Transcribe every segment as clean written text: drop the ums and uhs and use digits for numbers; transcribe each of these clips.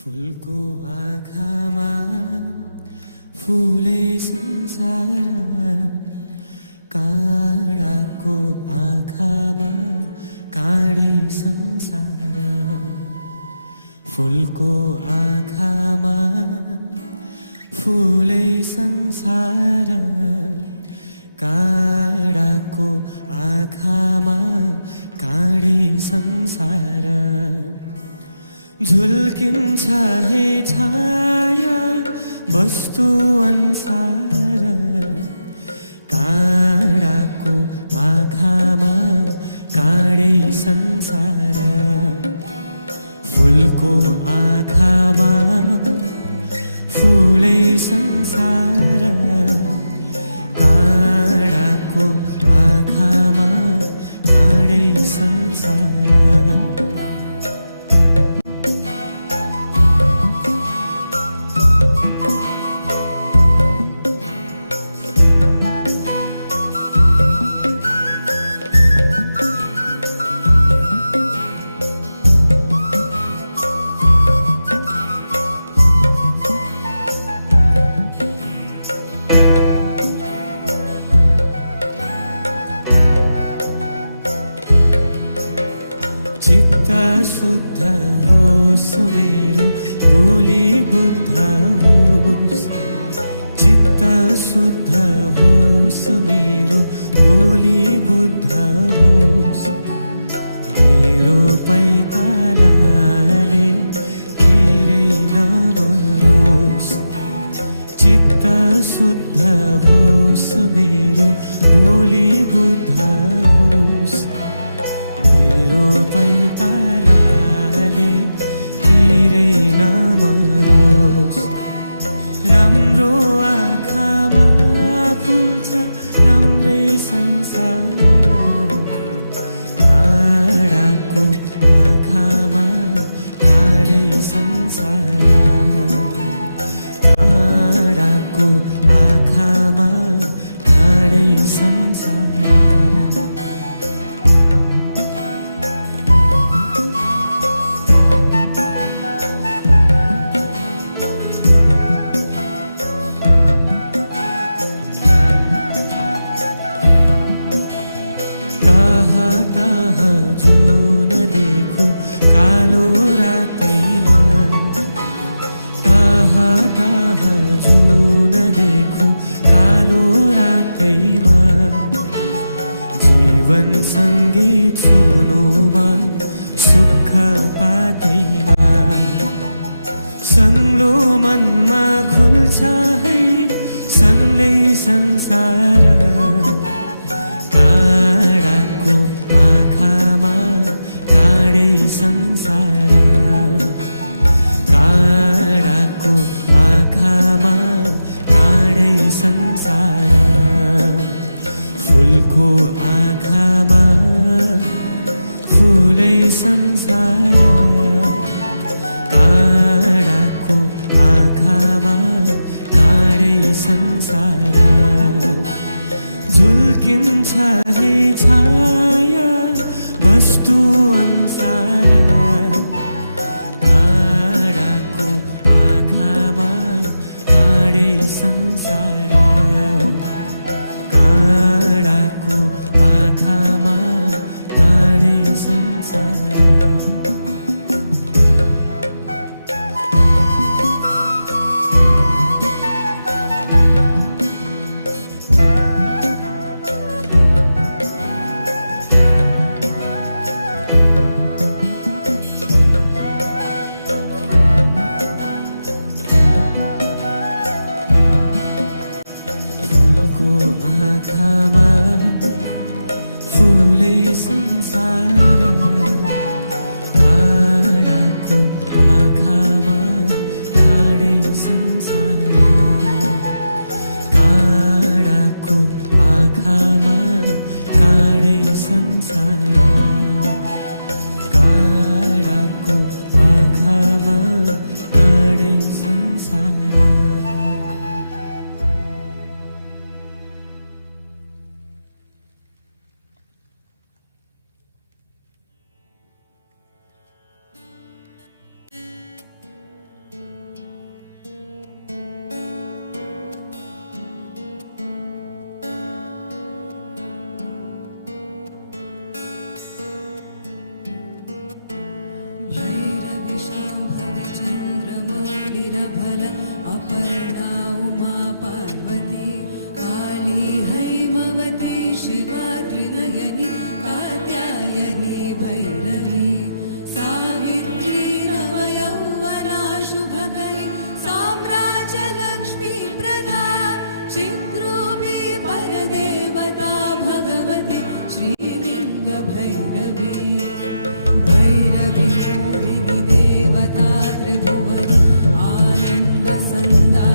फुलको आँखामा फुले संसार, काँडाको आँखामा काँडे संसार। फुलको आँखामा फुले संसार, काँडाको आँखामा काँडे संसार। झुल्किन्छ हे छाया वस्तु अनुसार, काँडाको आँखामा काँडे संसार। फुलको आँखामा फुले संसार, काँडाको आँखामा काँडे संसार। शुद्ध होस् मेरो बोली बुद्ध होस्, चित्त शुद्ध होस् मेरो बोली बुद्ध होस्। मेरो पैतालाले किरै नमरोस्, चित्त शुद्ध होस् मेरो बोली बुद्ध होस्। मेरो पैतालाले किरै नमरोस्। राम्रो आँखामा फुल्छ राम्रै संसार, काँडाको आँखामा काँडै संसार। काँडाको आँखामा काँडै संसार। जीवन सङ्गीत सुनुमा सुख पातैमा, सङ्लो मनमा खुल्छ है सङ्गै संसार। काँडाको आँखामा काँडै संसार, काँडाको आँखामा काँडै संसार। फुलको आँखामा फुलै संसार, काँडाको आँखामा काँडै संसार। झुल्किन्छ हे छाया वस्तु अनुसार, काँडाको आँखामा काँडै संसार। काँडाको आँखामा काँडै संसार। मंगला अपर्णा उमा पार्वती काली हैमवती शिवा त्रिनयनी कात्यायनी भैरवी सावित्री नवयौवना शुभकरी साम्राज्य लक्ष्मी प्रदा चिद्रूपी परदेवता भगवती श्रीलिंग भैरवी भैरवी मोहिनी देवता त्रिभुवन आनंद संदा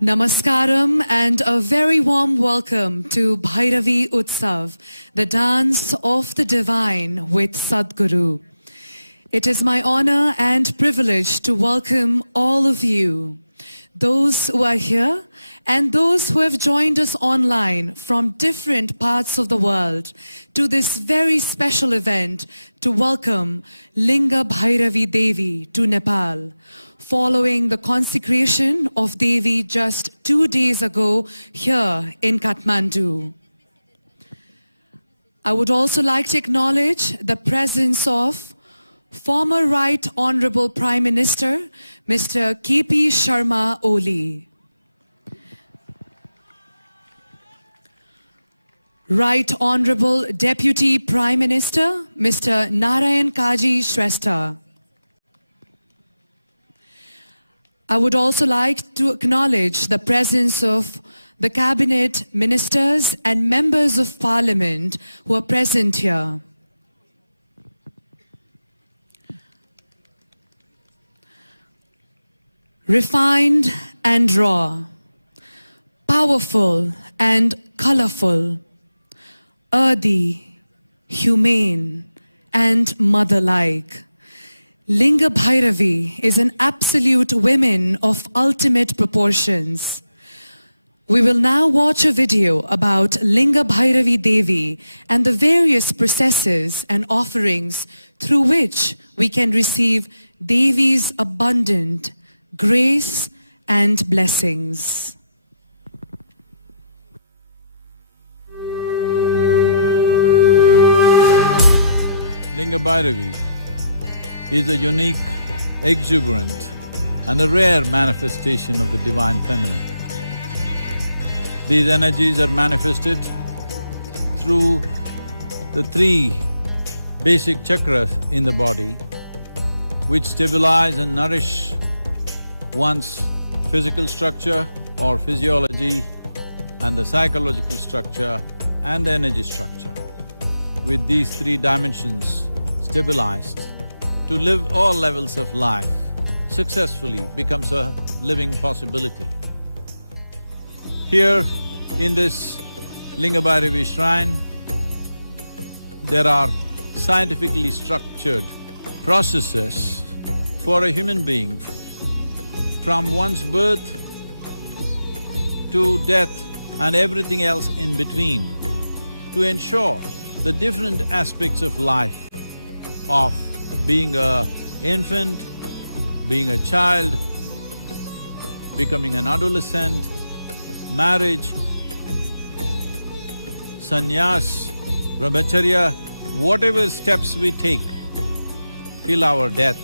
Namaskaram and a very warm welcome to Bhairavi Utsav, the dance of the divine with Sadhguru. It is my honor and privilege to welcome all of you, those who are here and those who have joined us online from different parts of the world to this very special event to welcome Linga Bhairavi Devi to Nepal, following the consecration of Devi just 2 days ago here in Kathmandu. I would also like to acknowledge the presence of former Right Honorable Prime Minister, Mr. K.P. Sharma Oli. Right Honorable Deputy Prime Minister, Mr. Narayan Kaji Shrestha. I would also like to acknowledge the presence of the Cabinet Ministers and Members of Parliament who are present here. Refined and raw, powerful and colorful, earthy, humane and mother-like. Linga Bhairavi is an absolute woman of ultimate proportions. We will now watch a video about Linga Bhairavi Devi and the various processes and offerings through which we can receive Devi's abundant grace and blessings. Linga Bhairavi is a unique, exuberant and a rare manifestation of the Divine Feminine. These energies are manifested through the 3 basic chakras in the body, which stabilize and nourish one's physical structure or physiology and the psychological structure and the energy structure. With these 3 dimensions stabilized, to live all levels of life successfully becomes a living possibility. Here in this Linga Bhairavi shrine, there are scientifically structured processes for a human being from one's birth to death and everything else in between, to ensure the different aspects of life, of being an infant, being a child, becoming an adolescent, marriage, sannyas, brahmacharya, whatever steps we take till our death,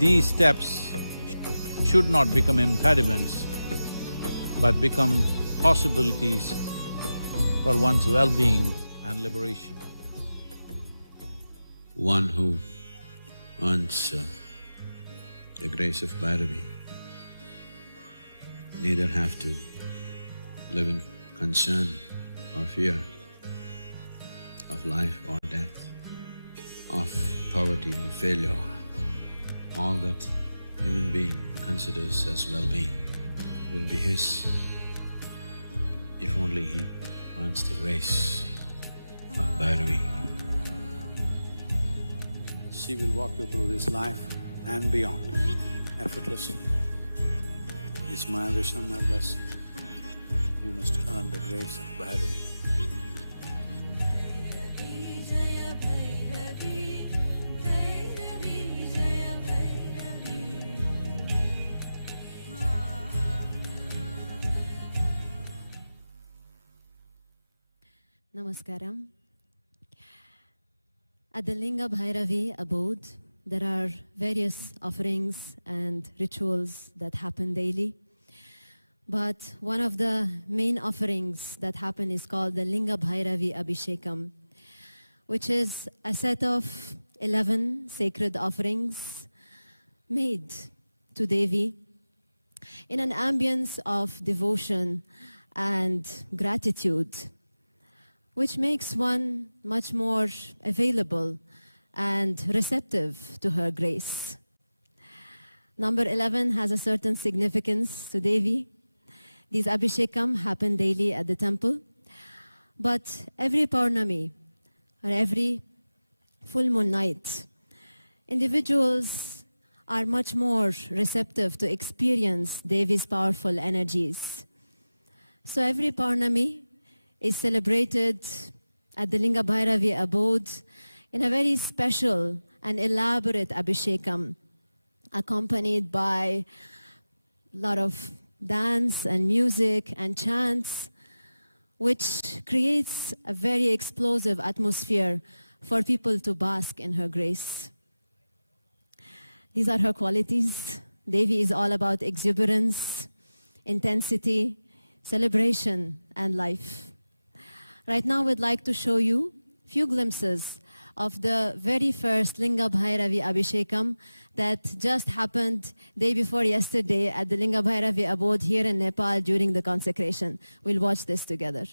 these steps should not become impediments, but become possibilities for one's well-being and liberation. One who earns the grace of Bhairavi neither have to live in concern or fear of life or death, of poverty or failure. All that human being considers as well-being will be his if only he earns the grace of Bhairavi. She will walk you through this life and beyond effortlessly. It's my wish and my blessing. You must earn the grace of Bhairavi. Namaskaram. At the Linga Bhairavi abode, there are various offerings and rituals that happen daily. But one of the main offerings that happen is called the Linga Bhairavi Abhishekam, which is a set of 11 sacred offerings made to Devi in an ambience of devotion and gratitude, which makes one much more available and receptive to her grace. Number 11 has a certain significance to Devi. These Abhishekam happen daily at the temple. But every Purnami, or every full moon night, individuals are much more receptive to experience Devi's powerful energies. So every Purnami is celebrated at the Linga Bhairavi abode in a very special and elaborate Abhishekam, accompanied by a lot of dance and music and chants, which creates a very explosive atmosphere for people to bask in her grace. These are her qualities. Devi is all about exuberance, intensity, celebration, and life. Right now, we'd like to show you a few glimpses of the very first Linga Bhairavi Abhishekam that just happened day before yesterday at the Linga Bhairavi abode here in Nepal during the consecration. We'll watch this together.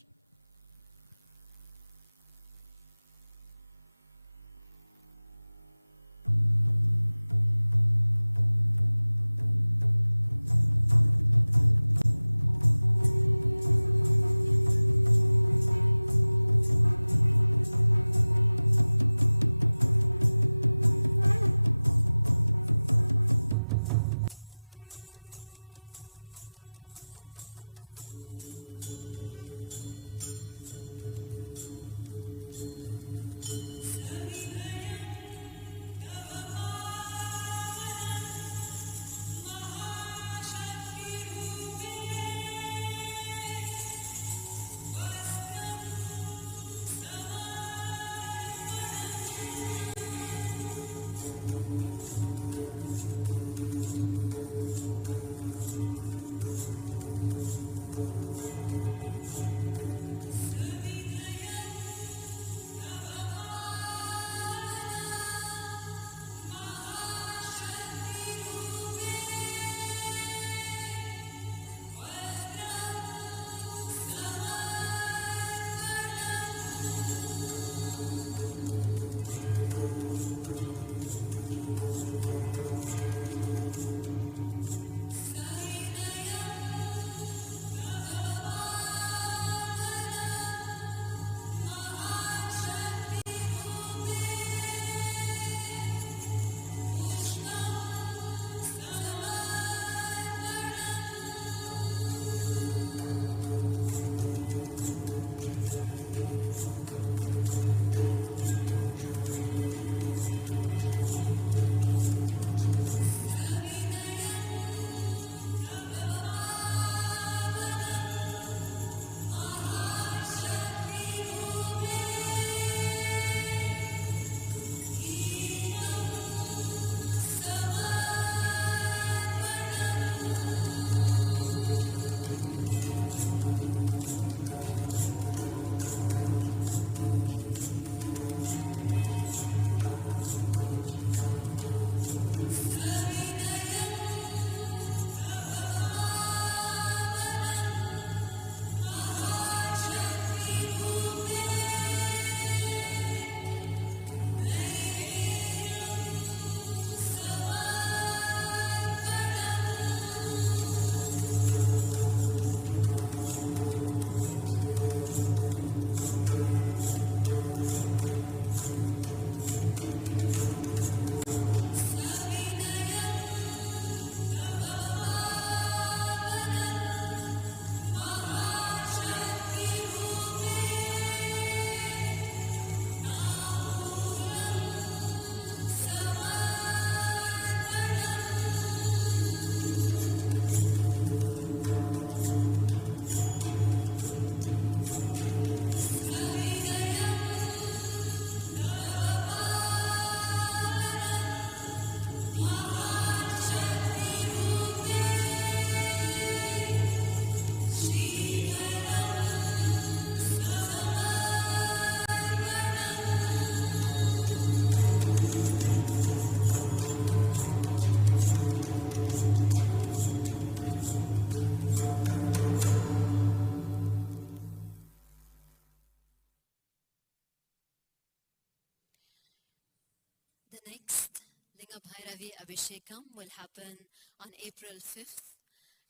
The next Linga Bhairavi Abhishekam will happen on April 5th,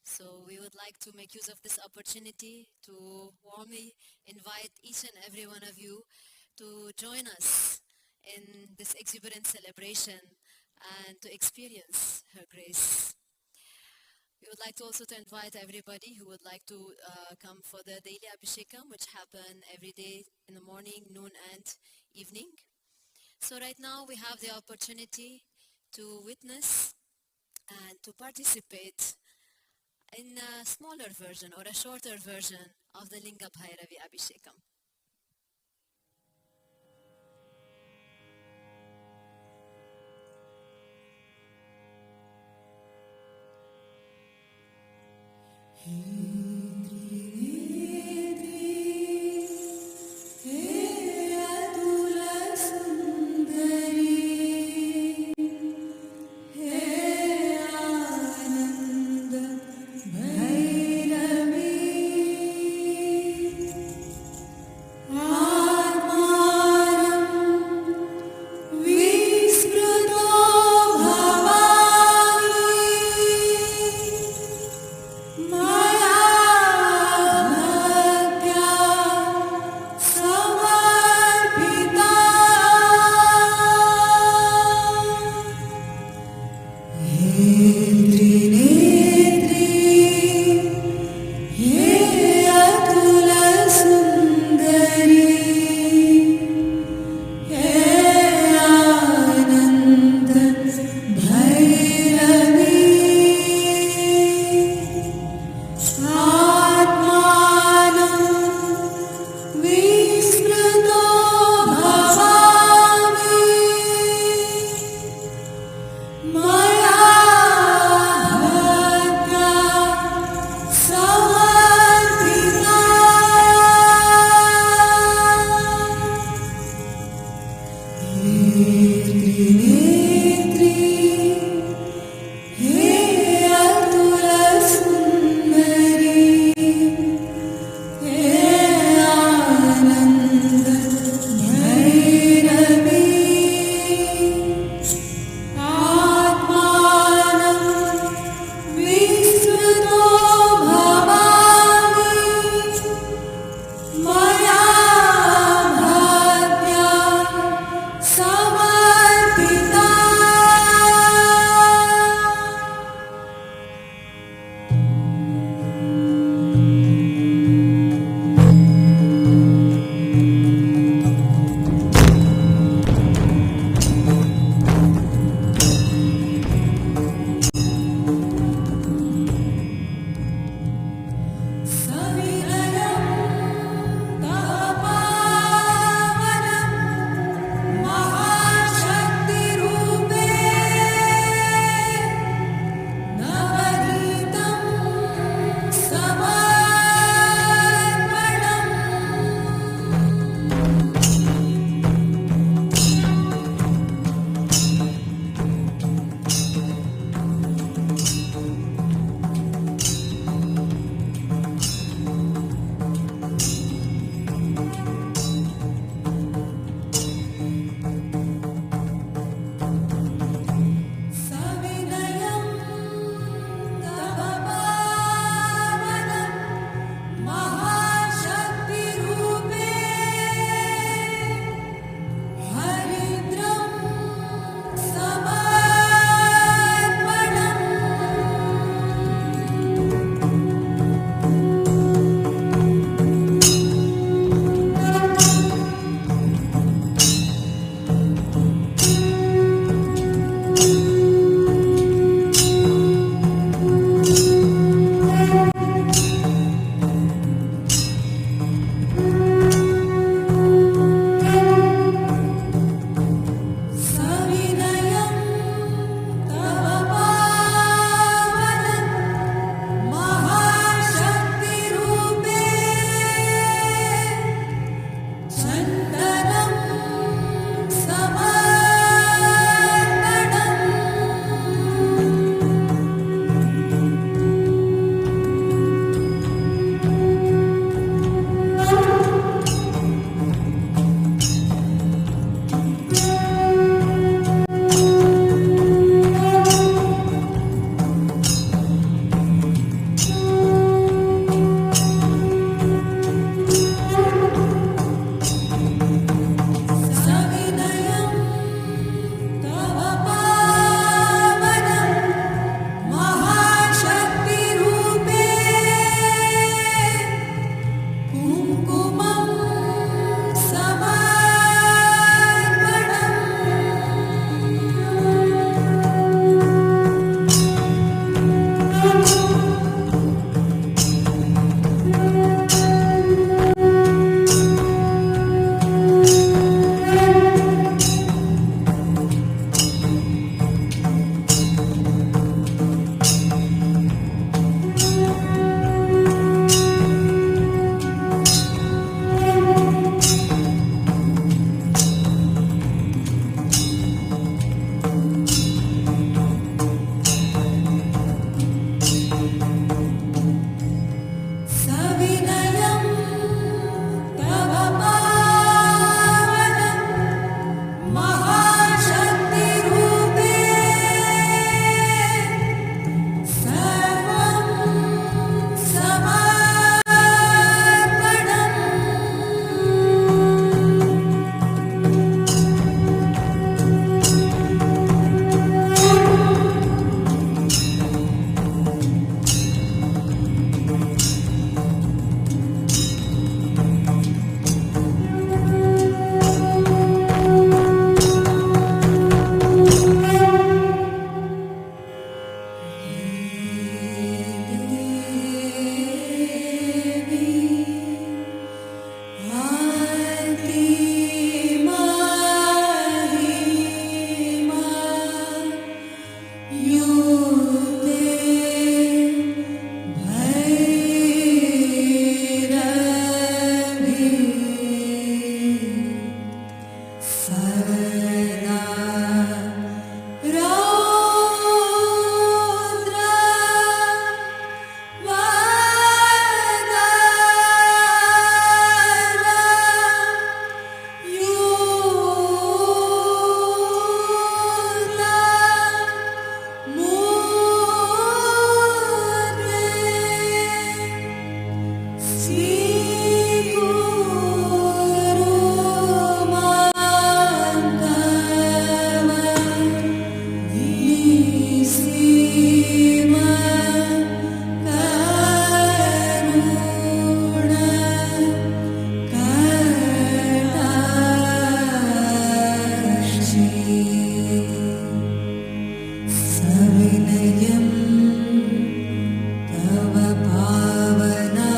So we would like to make use of this opportunity to warmly invite each and every one of you to join us in this exuberant celebration and to experience her grace. We would like to also to invite everybody who would like to come for the daily Abhishekam, which happen every day in the morning, noon and evening. So right now we have the opportunity to witness and to participate in a smaller version or a shorter version of the Linga Bhairavi Abhishekam. Maya सविनयं तव भावना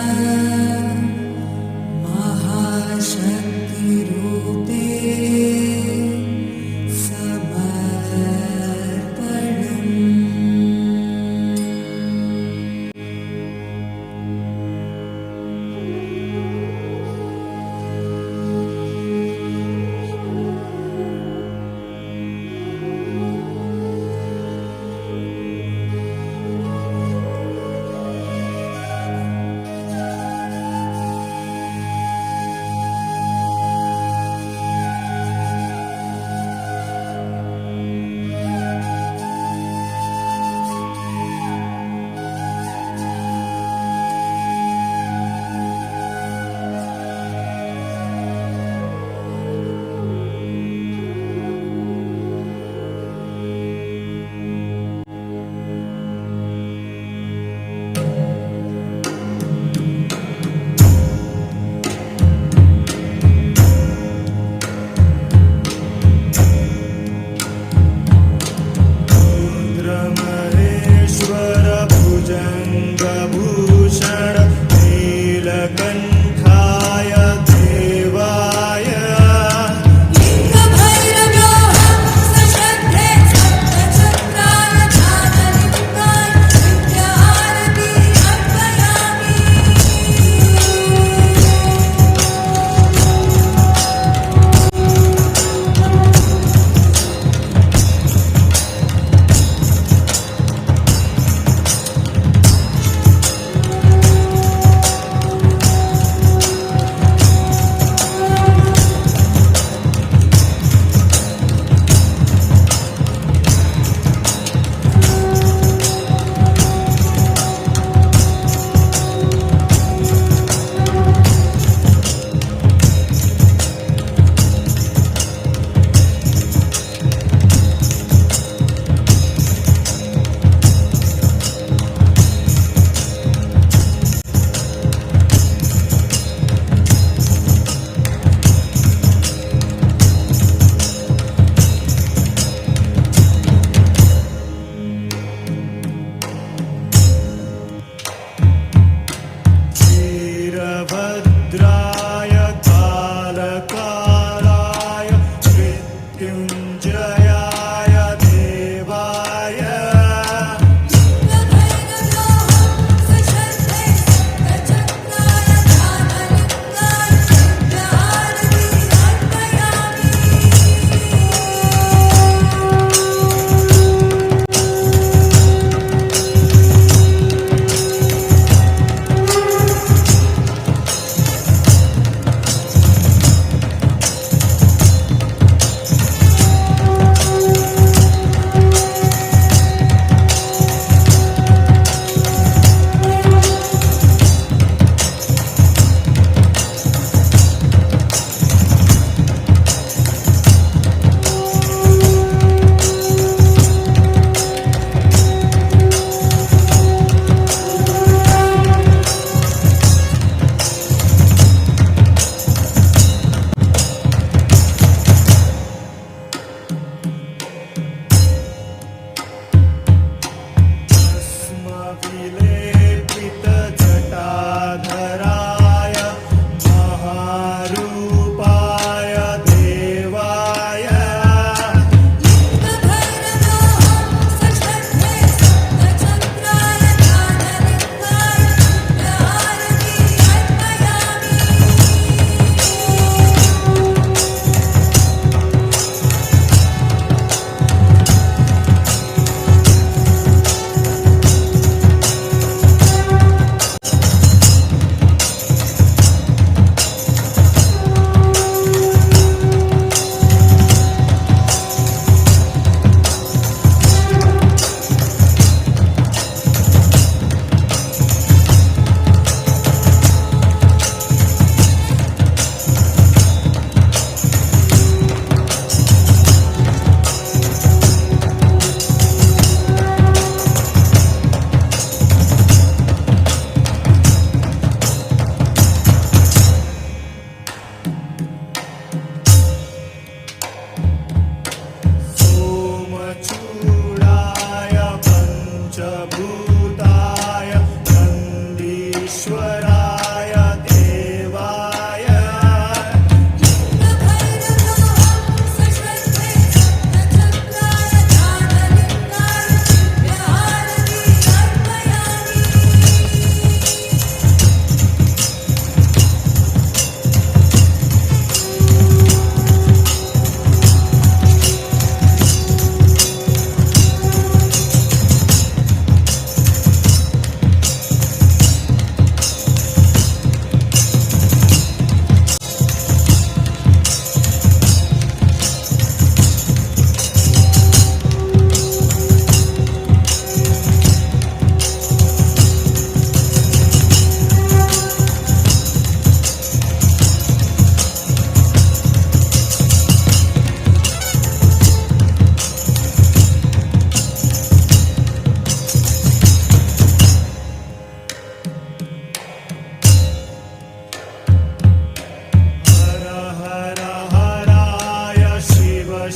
ईश्वराय देवाय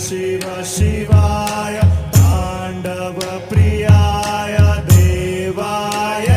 शिव शिवाय ताण्डव प्रियाय देवाय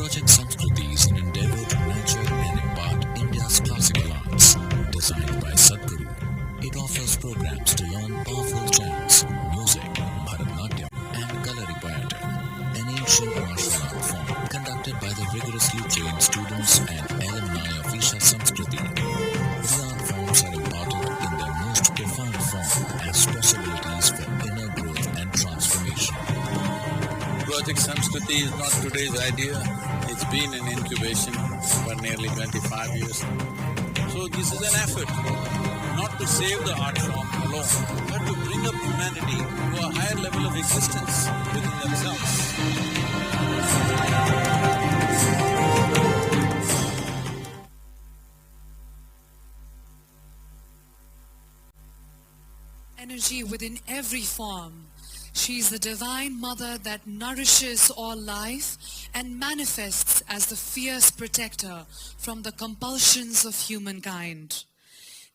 Project Samskriti is an endeavor to nurture and impart India's classical arts, designed by Sadhguru. It offers programs to learn powerful chants, music, Bharatanatyam, and Kalaripayattam, an ancient martial art form conducted by the rigorously trained students and alumni of Isha Samskriti. These art forms are imparted in their most profound form as possibilities for inner growth and transformation. Project Samskriti is not today's idea. It's been in incubation for nearly 25 years. So this is an effort, not to save the art form alone, but to bring up humanity to a higher level of existence within themselves. Energy within every form. She is the divine mother that nourishes all life and manifests as the fierce protector from the compulsions of humankind.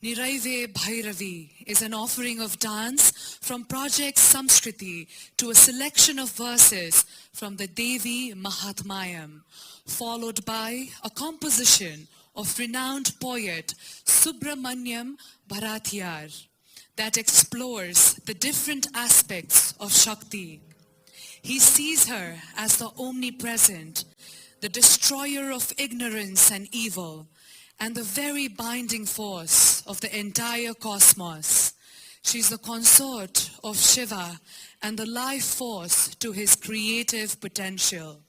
Niraive Bhairavi is an offering of dance from Project Samskriti to a selection of verses from the Devi Mahatmayam, followed by a composition of renowned poet Subramanyam Bharatiyar that explores the different aspects of Shakti. He sees her as the omnipresent, the destroyer of ignorance and evil, and the very binding force of the entire cosmos. She is the consort of Shiva and the life force to his creative potential.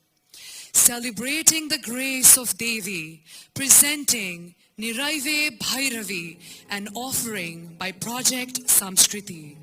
Celebrating the grace of Devi, presenting Niraive Bhairavi, an offering by Project Samskriti.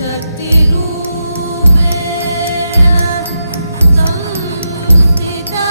शक्तिरूपेण संस्थिता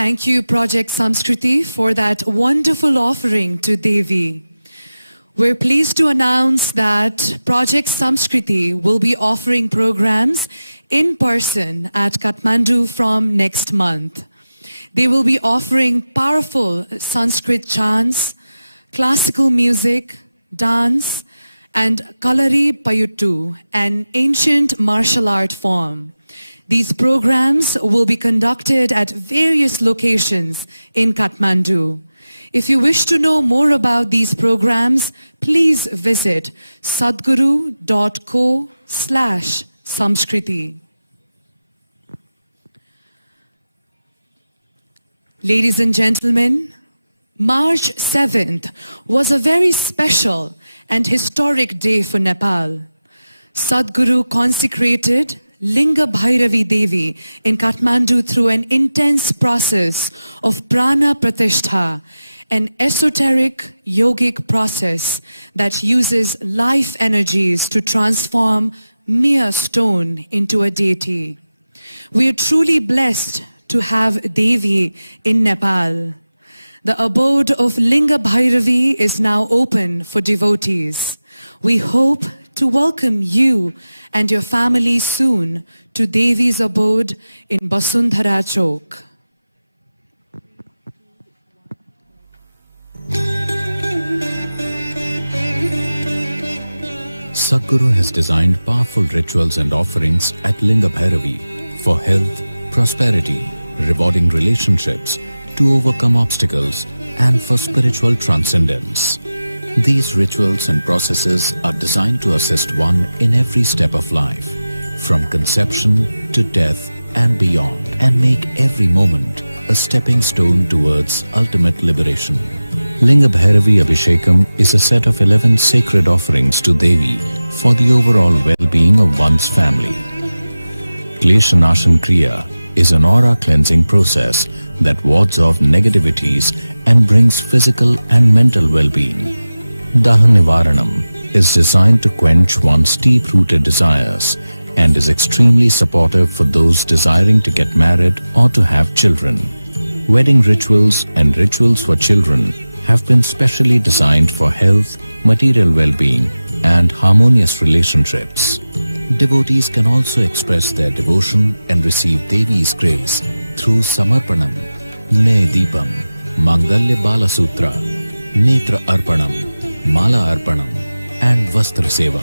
Thank you, Project Samskriti, for that wonderful offering to Devi. We're pleased to announce that Project Samskriti will be offering programs in person at Kathmandu from next month. They will be offering powerful Sanskrit chants, classical music, dance, and Kalari Payuttu, an ancient martial art form. These programs will be conducted at various locations in Kathmandu. If you wish to know more about these programs, please visit sadguru.co/Samskriti. Ladies and gentlemen, March 7th was a very special and historic day for Nepal. Sadhguru consecrated Linga Bhairavi Devi in Kathmandu through an intense process of prana pratishtha, an esoteric yogic process that uses life energies to transform mere stone into a deity. We are truly blessed to have Devi in Nepal. The abode of Linga Bhairavi is now open for devotees. We hope to welcome you and your family soon to Devi's abode in Basundhara Chowk. Sadhguru has designed powerful rituals and offerings at Linga Bhairavi for health, prosperity, rewarding relationships, to overcome obstacles, and for spiritual transcendence. These rituals and processes are designed to assist one in every step of life, from conception to death and beyond, and make every moment a stepping stone towards ultimate liberation. Linga Bhairavi Abhishekam is a set of 11 sacred offerings to Devi for the overall well-being of one's family. Kleshanashan Kriya is an aura cleansing process that wards off negativities and brings physical and mental well-being. Daha Nivaranam is designed to quench one's deep-rooted desires and is extremely supportive for those desiring to get married or to have children. Wedding rituals and rituals for children have been specially designed for health, material well-being, and harmonious relationships. Devotees can also express their devotion and receive Devi's grace through Samarpanam, Ne Deepam, Mangalya Balasutra, Netra Arpanam, Mala Arpanam, and Vastra Seva.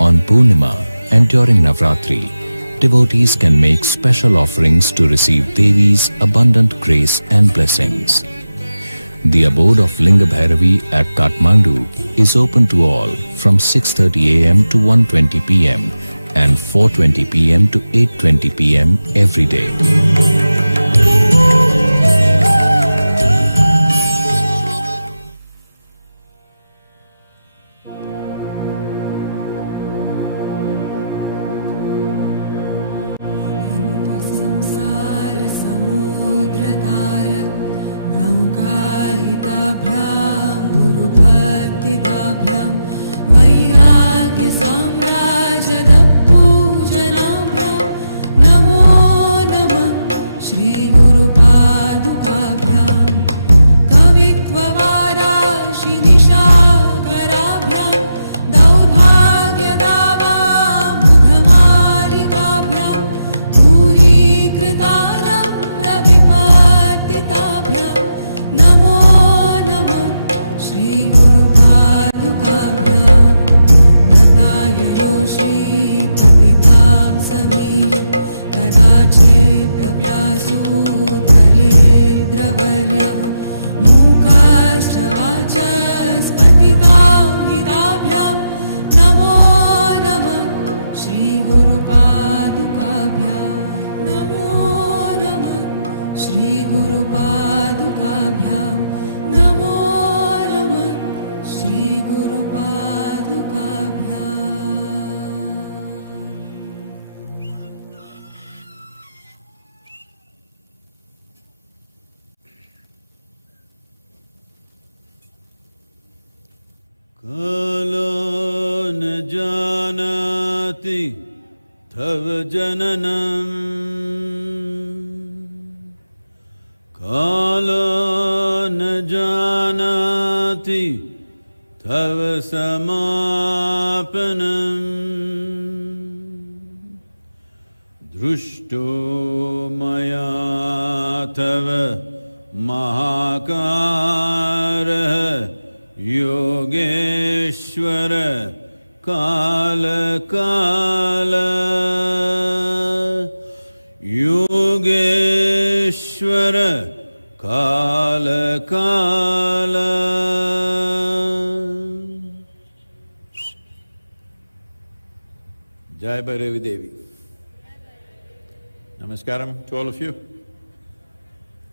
On Purnima and during Navratri, devotees can make special offerings to receive Devi's abundant grace and blessings. The abode of Linga Bhairavi at Kathmandu is open to all from 6:30 am to 1:20 pm and 4:20 pm to 8:20 pm every day. Kalo na janati tava jananam कालो न जानाति तव समापनम् दृष्टो मया तव महाकारः योगेश्वर काल काल योगेश्वर काल काल. Jai Bhairavi Devi. Namaskaram to all of you.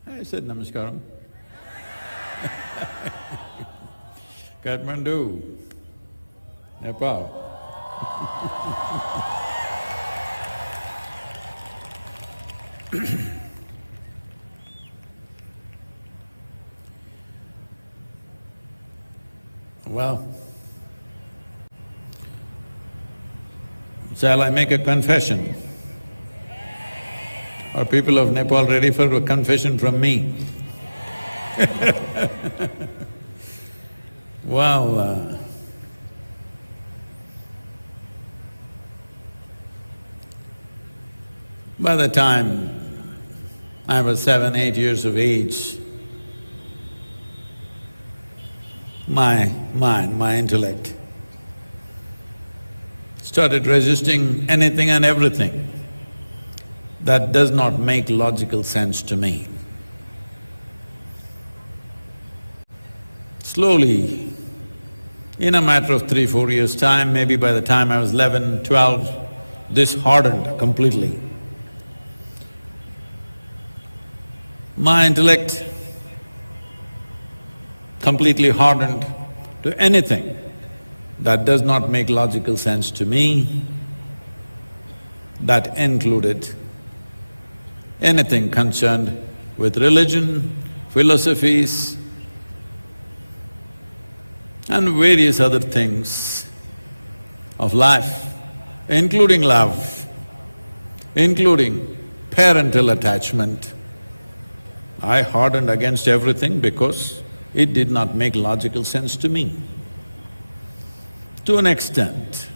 I said namaskaram. Kathmandu, Nepal. Well, shall I make a confession? Are people of Nepal ready for a confession from me? Well, by the time I was 7, 8 years of age, my mind, my intellect started resisting anything and everything that does not make logical sense to me. Slowly, in a matter of 3, 4 years' time, maybe by the time I was 11, 12, this hardened completely. My intellect completely hardened to anything that does not make logical sense to me. That included anything concerned with religion, philosophies, and various other things of life, including love, including parental attachment. I hardened against everything because it did not make logical sense to me. To an extent,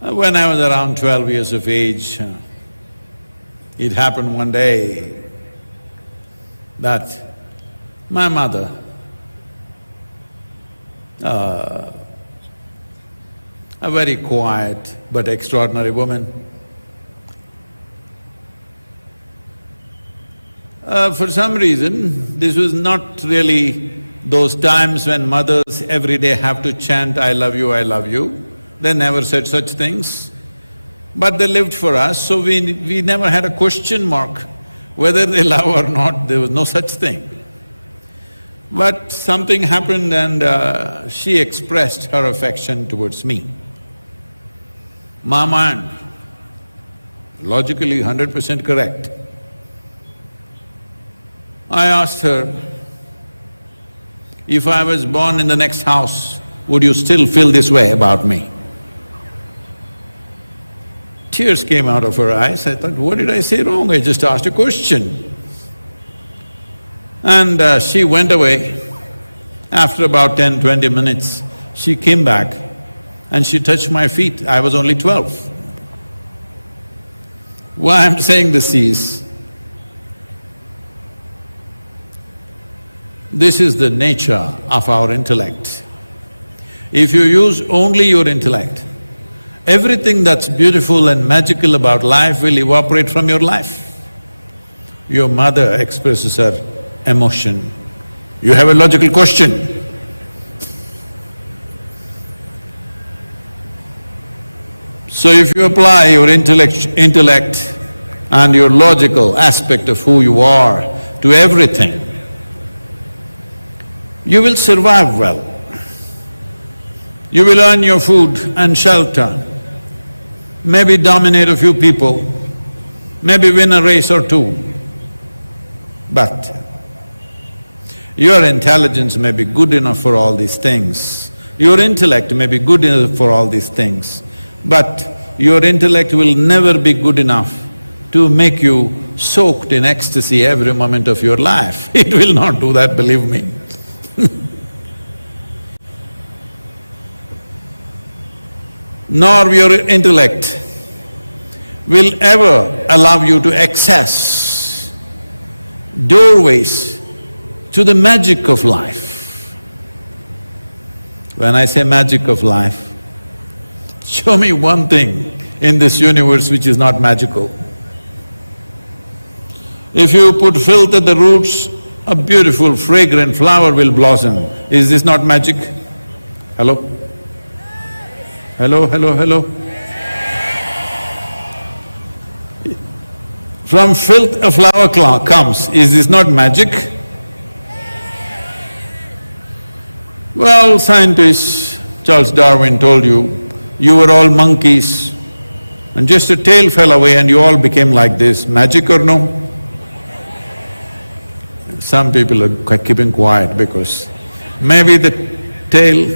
when I was around 12 years of age, it happened one day that my mother, a very quiet but extraordinary woman, for some reason, this was not really those times when mothers every day have to chant, I love you, I love you. They never said such things, but they lived for us, so we never had a question mark whether they love or not, there was no such thing. But something happened and she expressed her affection towards me. My mind, logically 100% correct. I asked her, if I was born in the next house, would you still feel this way about me? Tears came out of her eyes. I thought, what did I say wrong? I just asked a question. And she went away. After about 10, 20 minutes, she came back and she touched my feet. I was only 12. Why I'm saying this is, this is the nature of our intellect. If you use only your intellect, everything that's beautiful and magical about life will evaporate from your life. Your mother expresses her emotion, you have a logical question. So if you apply your intellect and your logical aspect of who you are to everything, you will survive well. You will earn your food and shelter, maybe dominate a few people, maybe win a race or two. But your intelligence may be good enough for all these things, your intellect may be good enough for all these things, but your intellect will never be good enough to make you soaked in ecstasy every moment of your life. It will not do that, believe me. Nor your intellect will ever allow you to access doorways to the magic of life. When I say magic of life, show me one thing in this universe which is not magical. If you put filth at the roots, a beautiful fragrant flower will blossom. Is this not magic? Hello? Hello, hello, hello? From filth a flower comes, is this not magic? Well, scientists, Charles Darwin told you, you were all monkeys and just a tail fell away and you all became like this, magic or no? Some people are keeping quiet because maybe the tail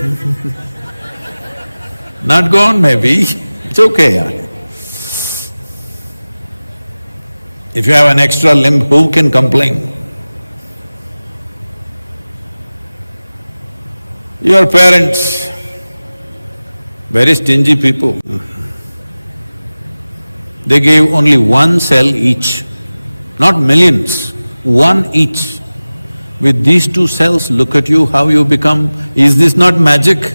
not gone maybe, it's okay. If you have an extra limb, who can complain? Your parents, very stingy people. They gave only one cell each, not millions, one each. With these two cells, look at you, how you become, is this not magic?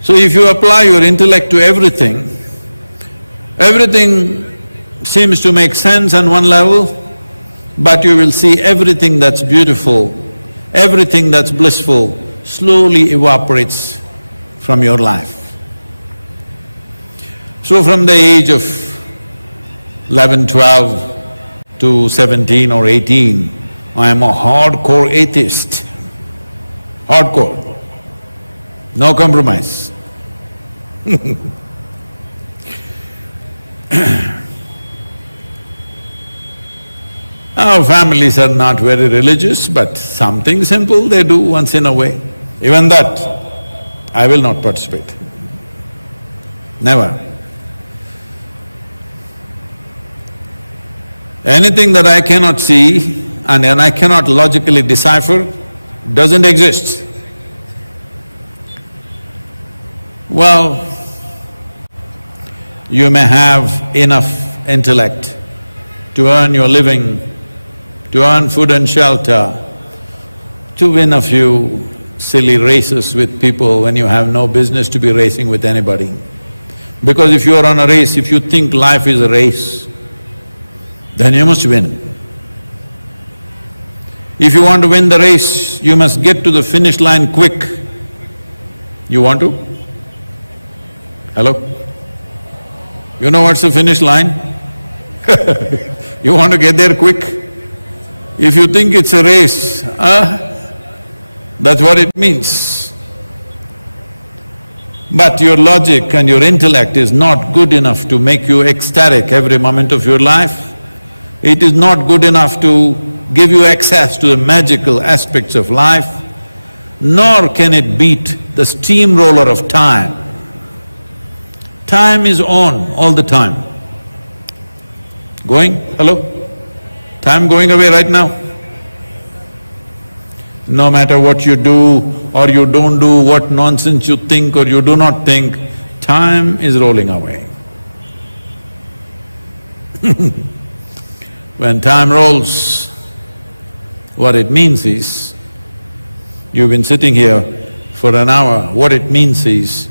So if you apply your intellect to everything, everything seems to make sense on one level, but you will see everything that's beautiful, everything that's blissful slowly evaporates from your life. So from the age of 11, 12 to 17 or 18, I am a hardcore atheist. Hardcore. No compromise. Our families are not very religious, but something simple they do once in a way. Even that, I will not participate. Never. Anything that I cannot see and I cannot logically decipher doesn't exist. Well, you may have enough intellect to earn your living, to earn food and shelter, to win a few silly races with people when you have no business to be racing with anybody. Because if you are on a race, if you think life is a race, then you must win. If you want to win the race, you must get to the finish line quick. You want to? Hello? You know what's the finish line? You want to get there quick? If you think it's a race, that's what it means. But your logic and your intellect is not good enough to make you ecstatic every moment of your life. It is not good enough to give you access to the magical aspects of life, nor can it beat the steamroller of time. Time is on all the time. Going? Hello? Time going away right now? No matter what you do or you don't do, what nonsense you think or you do not think, time is rolling away. When time rolls, what it means is, you've been sitting here for an hour, what it means is,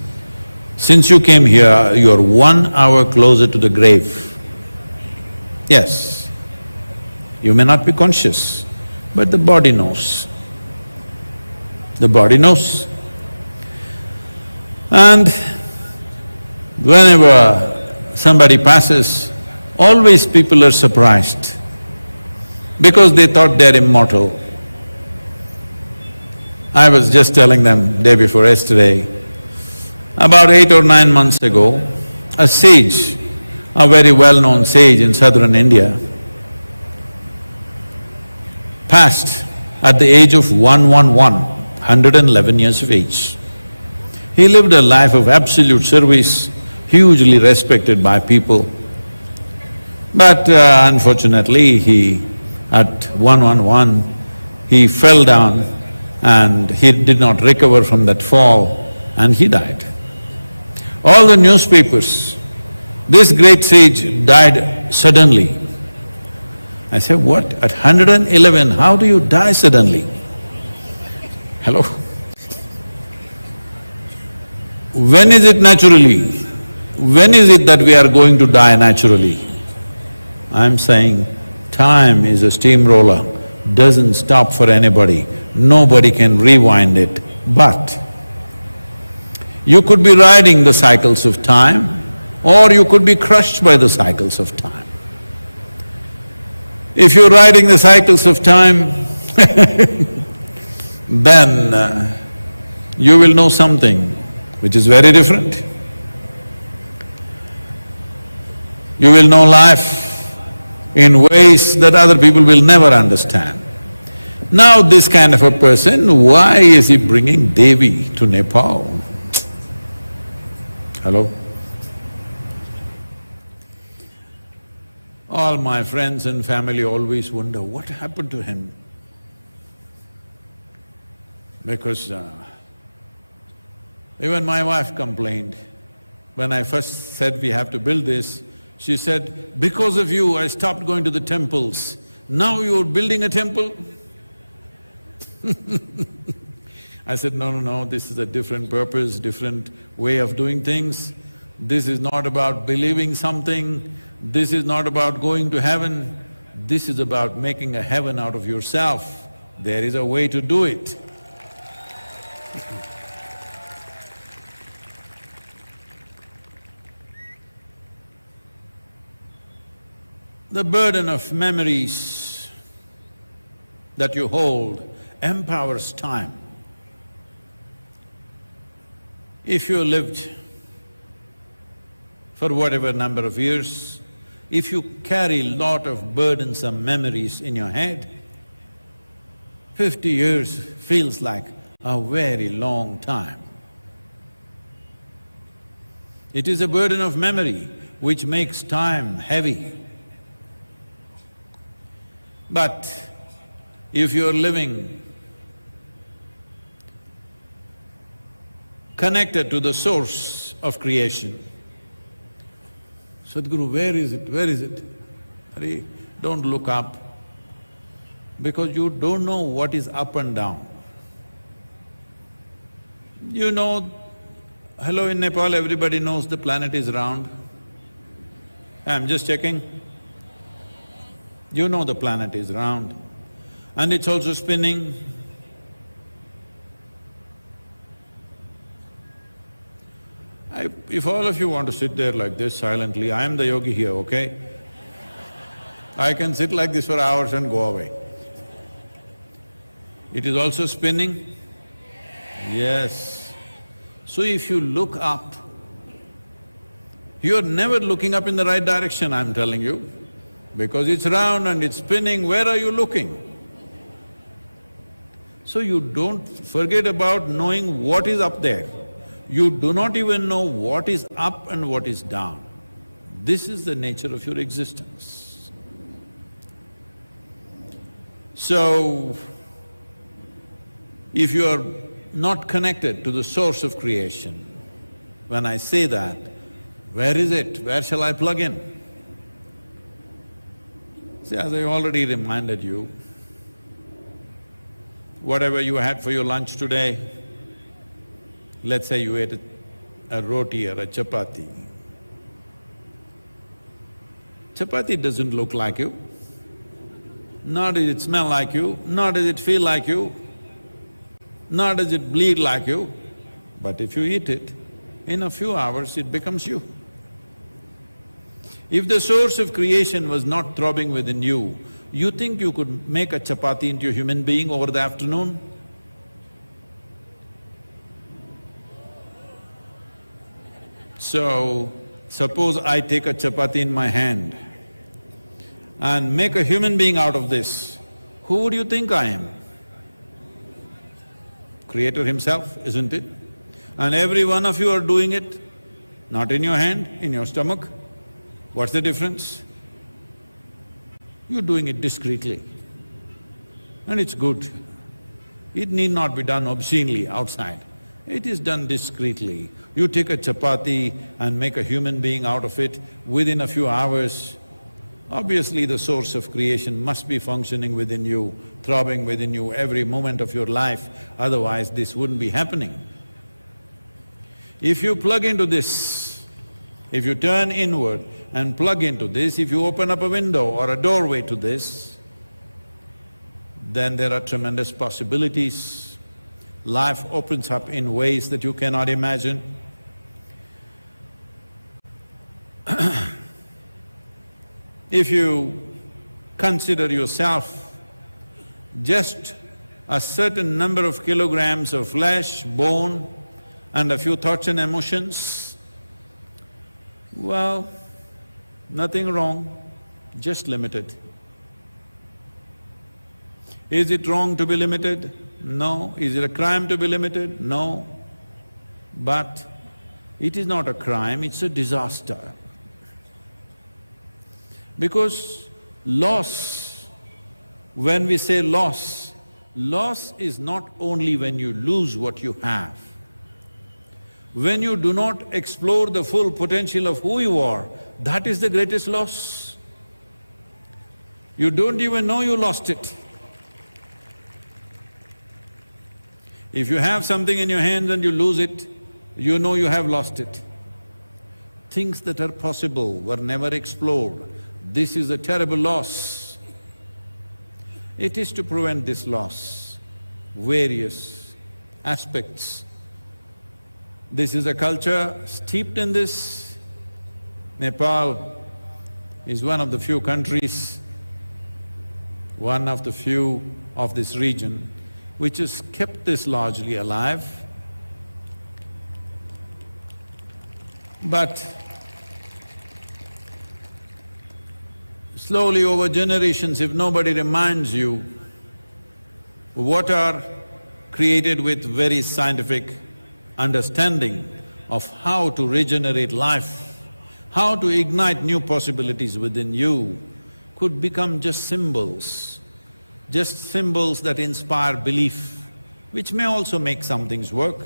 since you came here, you're 1 hour closer to the grave. Yes, you may not be conscious, but the body knows. The body knows. And whenever somebody passes, always people are surprised because they thought they're immortal. I was just telling them day before yesterday, about 8 or 9 months ago, a sage, a very well-known sage in southern India, passed at the age of 111 years of age. He lived a life of absolute service, hugely respected by people. But unfortunately, at 111, he fell down and he did not recover from that fall and he died. All the newspapers, this great sage died suddenly. I said, what? At 111, how do you die suddenly? Hello? When is it naturally? When is it that we are going to die naturally? I'm saying, time is a steamroller, doesn't stop for anybody, nobody can rewind it. But you could be riding the cycles of time, or you could be crushed by the cycles of time. If you're riding the cycles of time, then you will know something which is very different. You will know life in ways that other people will never understand. Now this kind of a person, why is he bringing Devi to Nepal? Hello? All my friends and family always wonder, what happened to him? Because even my wife complained. When I first said we have to build this, she said, because of you I stopped going to the temples. Now you're building a temple? I said, no, this is a different purpose, different way of doing things. This is not about believing something, this is not about going to heaven, this is about making a heaven out of yourself. There is a way to do it. The burden of memories that you hold empowers time. If you lived for whatever number of years, if you carry lot of burdensome memories in your head, 50 years feels like a very long time. It is a burden of memory which makes time heavy. But if you're living connected to the source of creation, Sadhguru, where is it, where is it? Hare, don't look up, because you don't know what is up and down. You know, hello, in Nepal everybody knows the planet is round. I'm just checking. You know the planet is round and it's also spinning. If all of you want to sit there like this silently, I am the yogi here, okay? I can sit like this for hours and go away. It is also spinning? Yes. So if you look up, you're never looking up in the right direction, I'm telling you. Because it's round and it's spinning, where are you looking? So you don't forget about knowing what is up there. You do not even know what is up and what is down. This is the nature of your existence. So, if you are not connected to the source of creation, when I say that, where is it? Where shall I plug in? See, as I already reminded you, whatever you had for your lunch today, let's say you ate a roti or a chapati. Chapati doesn't look like you, nor does it smell like you, nor does it feel like you, nor does it bleed like you, but if you eat it, in a few hours it becomes you. If the source of creation was not throbbing within you, you think you could make a chapati into a human being over the afternoon? So, suppose I take a chapati in my hand and make a human being out of this, who would you think I am? Creator himself, isn't it? and every one of you are doing it, not in your hand, in your stomach. What's the difference? You're doing it discreetly, and it's good. It need not be done obscenely outside. It is done discreetly. You take a chapati and make a human being out of it within a few hours. Obviously the source of creation must be functioning within you, throbbing within you every moment of your life, otherwise this wouldn't be happening. If you plug into this, if you turn inward and plug into this, if you open up a window or a doorway to this, then there are tremendous possibilities. Life opens up in ways that you cannot imagine. If you consider yourself just a certain number of kilograms of flesh, bone, and a few thoughts and emotions, well, nothing wrong, just limited. Is it wrong to be limited? No. Is it a crime to be limited? No. But it is not a crime, it's a disaster. Because loss, when we say loss, loss is not only when you lose what you have. When you do not explore the full potential of who you are, that is the greatest loss. You don't even know you lost it. If you have something in your hands and you lose it, you know you have lost it. Things that are possible were never explored. This is a terrible loss. It is to prevent this loss, various aspects. This is a culture steeped in this. Nepal is one of the few countries, one of the few of this region, which has kept this largely alive. But slowly over generations, if nobody reminds you what are created with very scientific understanding of how to regenerate life, how to ignite new possibilities within you, could become just symbols that inspire belief, which may also make some things work.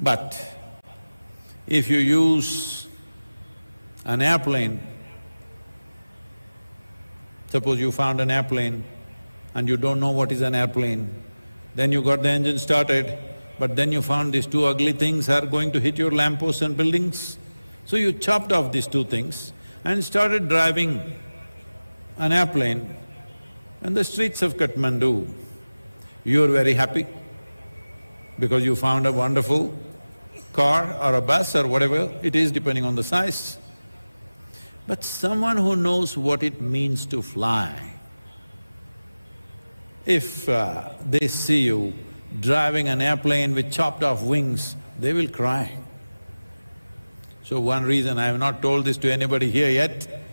But if you use an airplane, suppose you found an airplane and you don't know what is an airplane, then you got the engine started, but then you found these two ugly things are going to hit your lampposts and buildings. So you chopped off these two things and started driving an airplane in the streets of Kathmandu. You're very happy because you found a wonderful car or a bus or whatever it is, depending on the size. But someone who knows what it means to fly, if they see you driving an airplane with chopped off wings, they will cry. So one reason I have not told this to anybody here yet,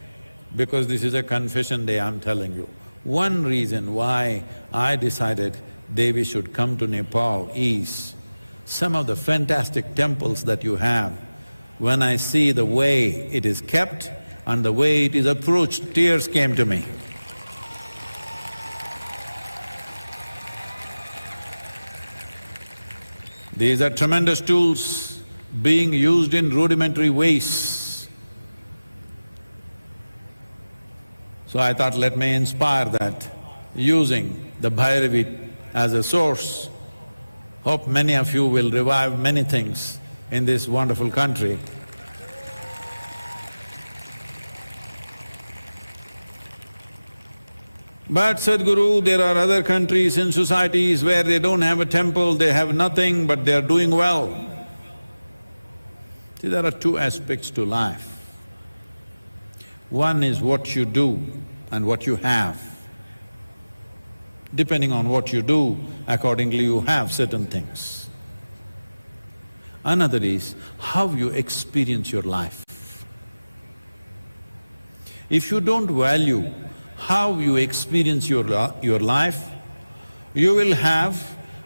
because this is a confession day, I'm telling you. One reason why I decided Devi should come to Nepal is some of the fantastic temples that you have. When I see the way it is kept and the way it is approached, tears came to me. These are tremendous tools being used in rudimentary ways. So I thought, let me inspire that, using the Bhairavi as a source. Hope many of you will revive many things in this wonderful country. But Sadhguru, there are other countries and societies where they don't have a temple, they have nothing, but they are doing well. See, there are two aspects to life. One is what you do and what you have. Depending on what you do, accordingly you have certain things. Another is how you experience your life. If you don't value how you experience your life, you will have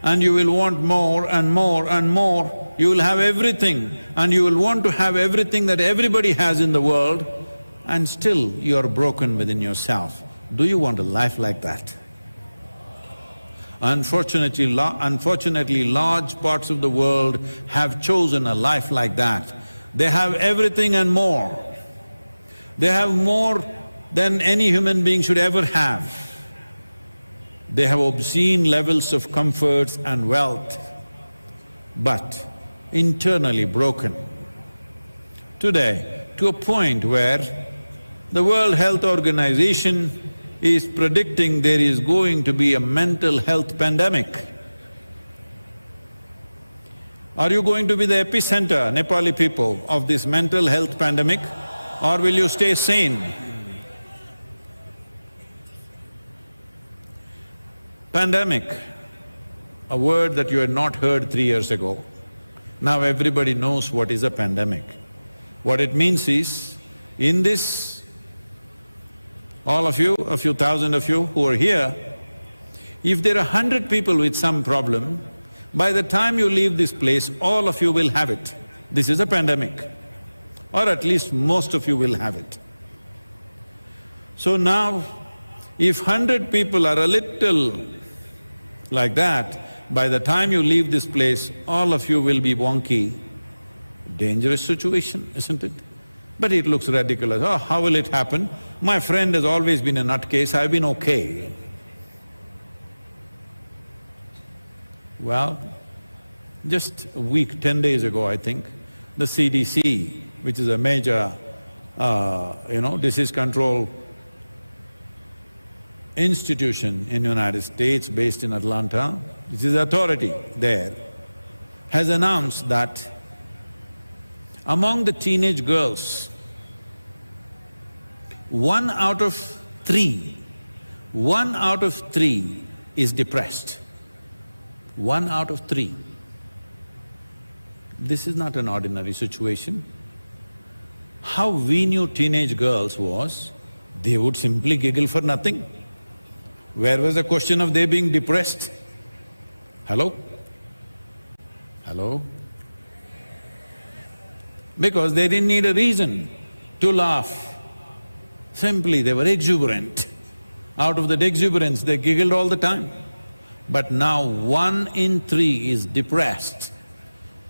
and you will want more and more and more. You will have everything and you will want to have everything that everybody has in the world, and still you are broken within yourself. Do you want a life like that? Unfortunately, large parts of the world have chosen a life like that. They have everything and more. They have more than any human being should ever have. They have obscene levels of comforts and wealth, but internally broken. Today, to a point where the World Health Organization is predicting there is going to be a mental health pandemic. Are you going to be the epicenter, Nepali people, of this mental health pandemic, or will you stay sane? Pandemic, a word that you had not heard 3 years ago. Now everybody knows what is a pandemic. What it means is, in this, all of you, a few thousand of you who are here, if there are 100 people with some problem, by the time you leave this place, all of you will have it. This is a pandemic, or at least most of you will have it. So now, if 100 people are a little like that, by the time you leave this place, all of you will be wonky. Dangerous situation, isn't it? But it looks ridiculous. Oh, how will it happen? My friend has always been a nutcase, I've been okay. Well, just a week, 10 days ago, I think, the CDC, which is a major, disease control institution in the United States, based in Atlanta, which is authority there, has announced that among the teenage girls, 1 out of 3 is depressed. 1 out of 3. This is not an ordinary situation. How we knew teenage girls was, they would simply giggle for nothing. Where was the question of they being depressed? Hello? Hello? Because they didn't need a reason to laugh. Simply they were exuberant. Out of that exuberance, they giggled all the time. But now 1 in 3 is depressed.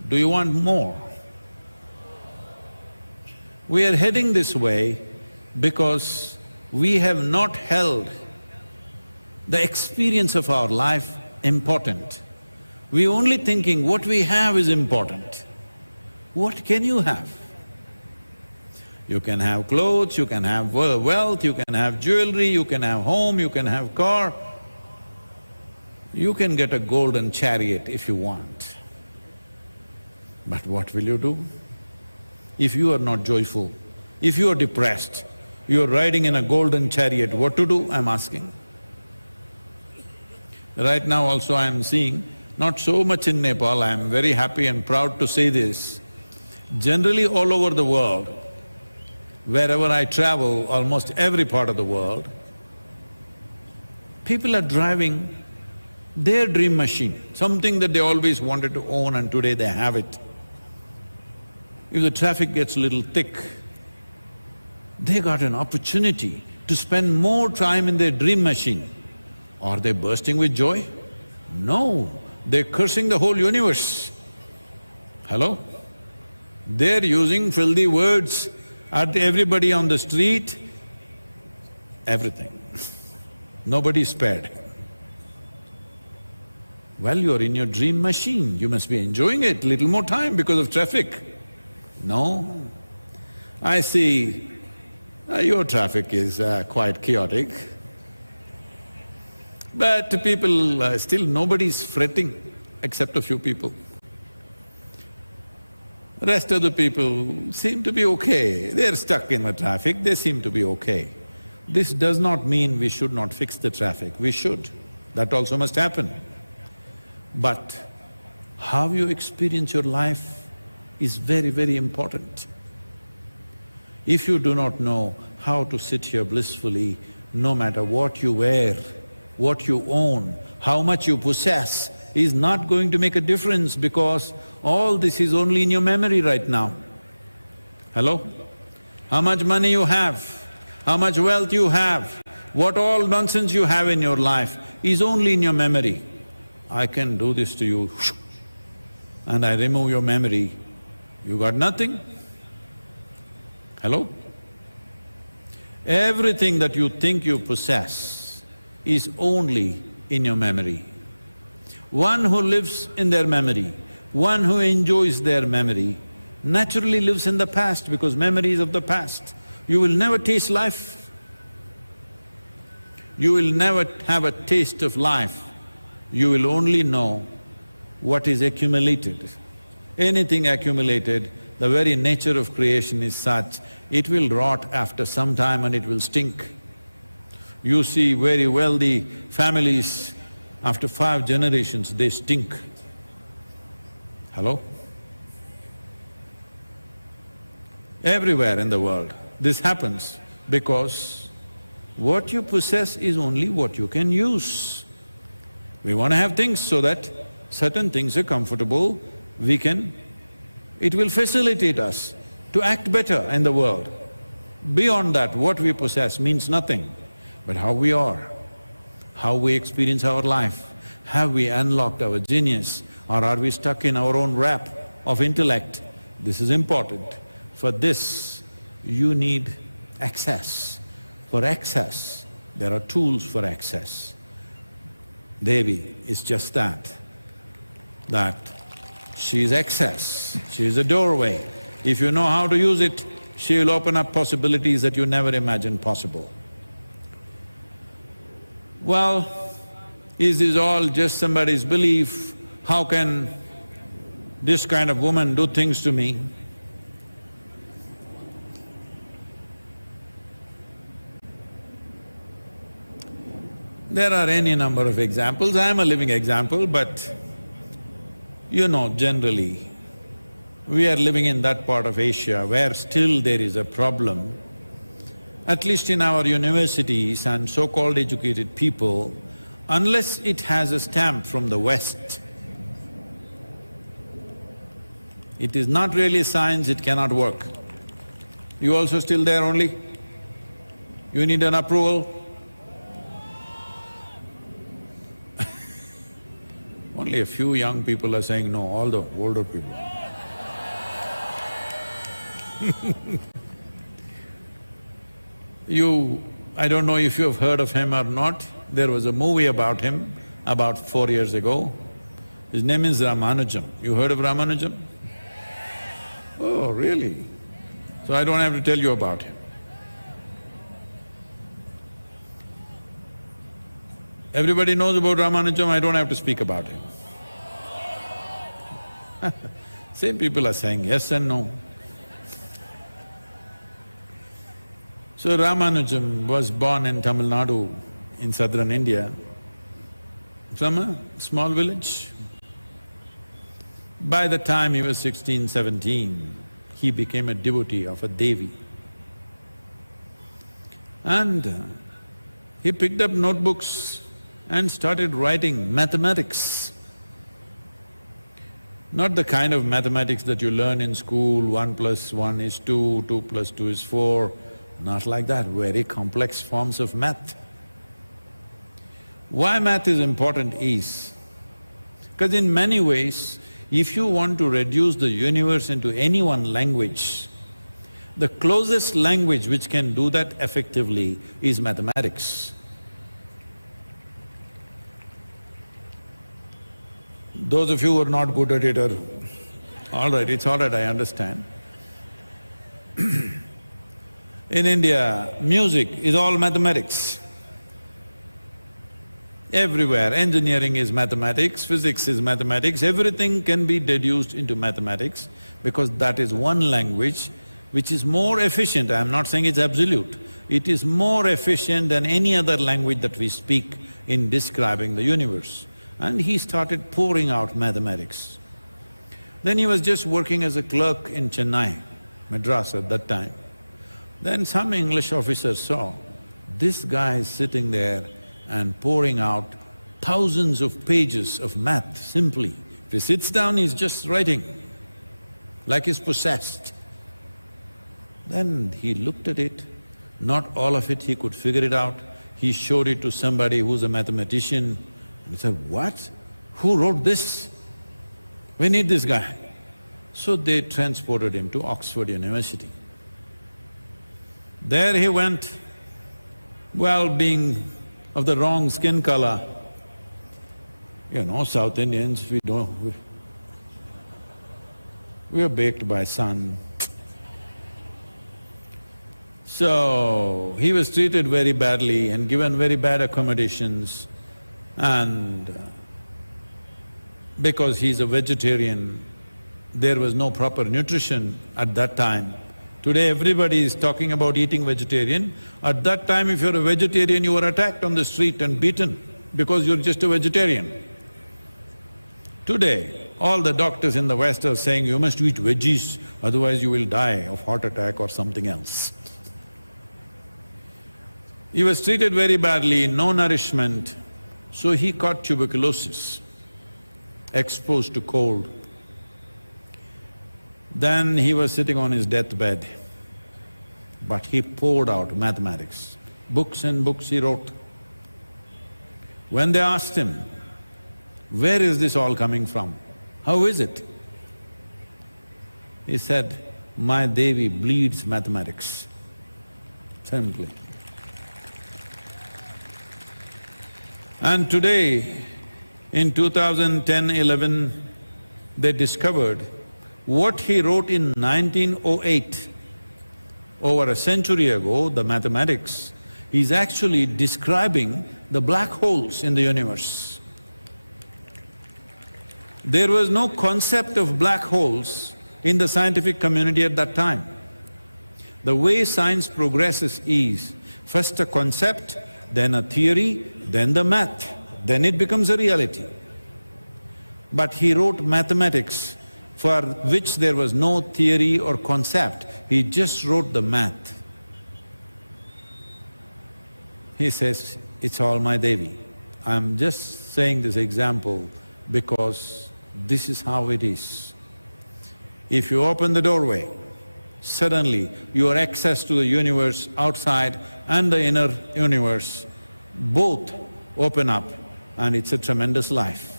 Do you want more? We are heading this way because we have not held the experience of our life important. We're only thinking what we have is important. What can you have? You can have clothes, you can have wealth, you can have jewelry, you can have home, you can have car. You can get a golden chariot if you want. But what will you do? If you are not joyful, if you are depressed, you are riding in a golden chariot, what to do, I'm asking. Right now also I am seeing, not so much in Nepal, I am very happy and proud to say this, generally all over the world, wherever I travel, almost every part of the world, people are driving their dream machine, something that they always wanted to own and today they have it. If the traffic gets a little thick, they got an opportunity to spend more time in their dream machine. Are they bursting with joy? No, they're cursing the whole universe. Hello? They're using filthy words at everybody on the street, everything. Nobody's spared. Well, you're in your dream machine, you must be enjoying it, little more time because of traffic. No, I see your traffic is quite chaotic, but people, still nobody's fretting except a few people. Rest of the people seem to be okay, they're stuck in the traffic, they seem to be okay. This does not mean we should not fix the traffic, we should, that also must happen. But how you experience your life is very, very important. If you do not know how to sit here blissfully, no matter what you wear, what you own, how much you possess, is not going to make a difference because all this is only in your memory right now. Hello? How much money you have, how much wealth you have, what all nonsense you have in your life is only in your memory. I can do this to you and I remove your memory, you got nothing. Hello? Everything that you think you possess is only in your memory. One who lives in their memory, one who enjoys their memory, naturally lives in the past because memory is of the past. You will never taste life. You will never have a taste of life. You will only know what is accumulated. Anything accumulated, the very nature of creation is such, it will rot after some time and it will stink. You see very wealthy families, after 5 generations, they stink. Hello? Everywhere in the world, this happens because what you possess is only what you can use. We want to have things so that certain things are comfortable, it will facilitate us to act better in the world. Beyond that, what we possess means nothing, but how we are, how we experience our life, have we unlocked our genius or are we stuck in our own wrap of intellect? This is important. For this, you need access. For access, there are tools for access. Devi is just that she is access, she is a doorway. If you know how to use it, she will open up possibilities that you never imagined possible. Well, is this all just somebody's belief? How can this kind of woman do things to me? There are any number of examples. I am a living example, but you know, generally, we are living in that part of Asia where still there is a problem. At least in our universities and so-called educated people, unless it has a stamp from the West, it is not really science, it cannot work. You also still there only? You need an approval? Only a few young people are saying no, all the older people. I don't know if you have heard of him or not, there was a movie about him about 4 years ago. His name is Ramanujam. You heard of Ramanujam? Oh, really? So I don't have to tell you about him. Everybody knows about Ramanujam, I don't have to speak about him. Same people are saying yes and no. So Ramanujam was born in Tamil Nadu in southern India from a small village. By the time he was 16, 17, he became a devotee of a Devi. And he picked up notebooks and started writing mathematics. Not the kind of mathematics that you learn in school, 1 + 1 is 2, 2 + 2 is 4, not like that, very complex forms of math. Why math is important is, because in many ways, if you want to reduce the universe into any one language, the closest language which can do that effectively is mathematics. Those of you who are not good at it are, all right, it's all right, I understand. In India, music is all mathematics. Everywhere, engineering is mathematics, physics is mathematics, everything can be deduced into mathematics because that is one language which is more efficient. I'm not saying it's absolute. It is more efficient than any other language that we speak in describing the universe. And he started pouring out mathematics. Then he was just working as a clerk in Chennai, Madras at that time. Then some English officer saw, this guy is sitting there and pouring out thousands of pages of math simply. If he sits down, he's just writing, like he's possessed. Then he looked at it, not all of it he could figure it out. He showed it to somebody who's a mathematician, and he said, "What? Who wrote this? We need this guy." So they transported him to Oxford University. There he went, well, being of the wrong skin color. You know, South Indians, we are baked by sun. So, he was treated very badly and given very bad accommodations, and because he's a vegetarian, there was no proper nutrition at that time. Today everybody is talking about eating vegetarian. At that time, if you're a vegetarian, you were attacked on the street and beaten because you're just a vegetarian. Today, all the doctors in the West are saying you must eat veggies, otherwise you will die of heart attack or something else. He was treated very badly, no nourishment, so he caught tuberculosis, exposed to cold. Then he was sitting on his deathbed, but he poured out mathematics. Books and books he wrote. When they asked him, "Where is this all coming from? How is it?" He said, "My Devi bleeds mathematics." Simply. And today, in 2010-11, they discovered what he wrote in 1908, over a century ago, the mathematics, he's actually describing the black holes in the universe. There was no concept of black holes in the scientific community at that time. The way science progresses is, first a concept, then a theory, then the math, then it becomes a reality. But he wrote mathematics for which there was no theory or concept, he just wrote the math. He says, "It's all my Devi." I'm just saying this example because this is how it is. If you open the doorway, suddenly your access to the universe outside and the inner universe both open up, and it's a tremendous life.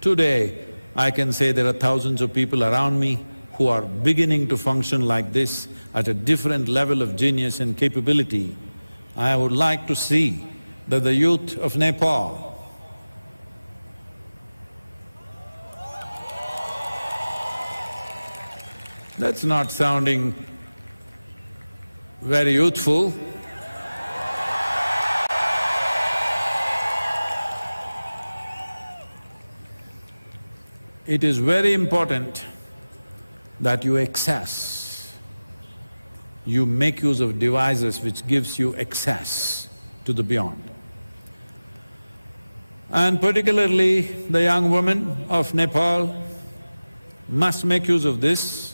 Today, I can say there are thousands of people around me who are beginning to function like this at a different level of genius and capability. I would like to see that the youth of Nepal that's not sounding very youthful. It is very important that you access, you make use of devices which gives you access to the beyond. And particularly the young women of Nepal must make use of this.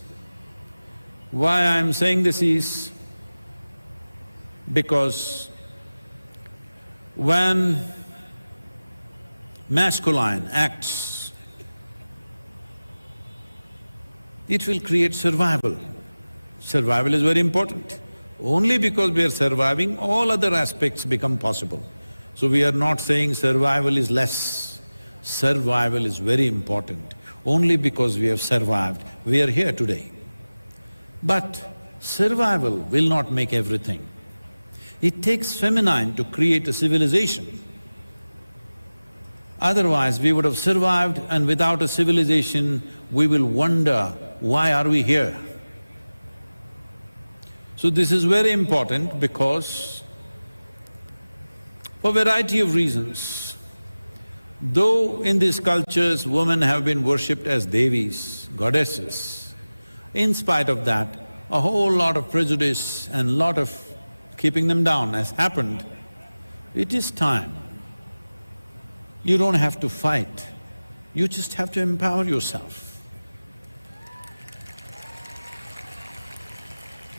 Why I'm saying this is because when masculine acts, it will create survival. Survival is very important. Only because we are surviving, all other aspects become possible. So we are not saying survival is less. Survival is very important. Only because we have survived, we are here today. But survival will not make everything. It takes feminine to create a civilization. Otherwise, we would have survived, and without a civilization, we will wonder, why are we here? So this is very important because for a variety of reasons, though in these cultures women have been worshipped as devis, goddesses, in spite of that, a whole lot of prejudice and lot of keeping them down has happened. It is time. You don't have to fight, you just have to empower yourself.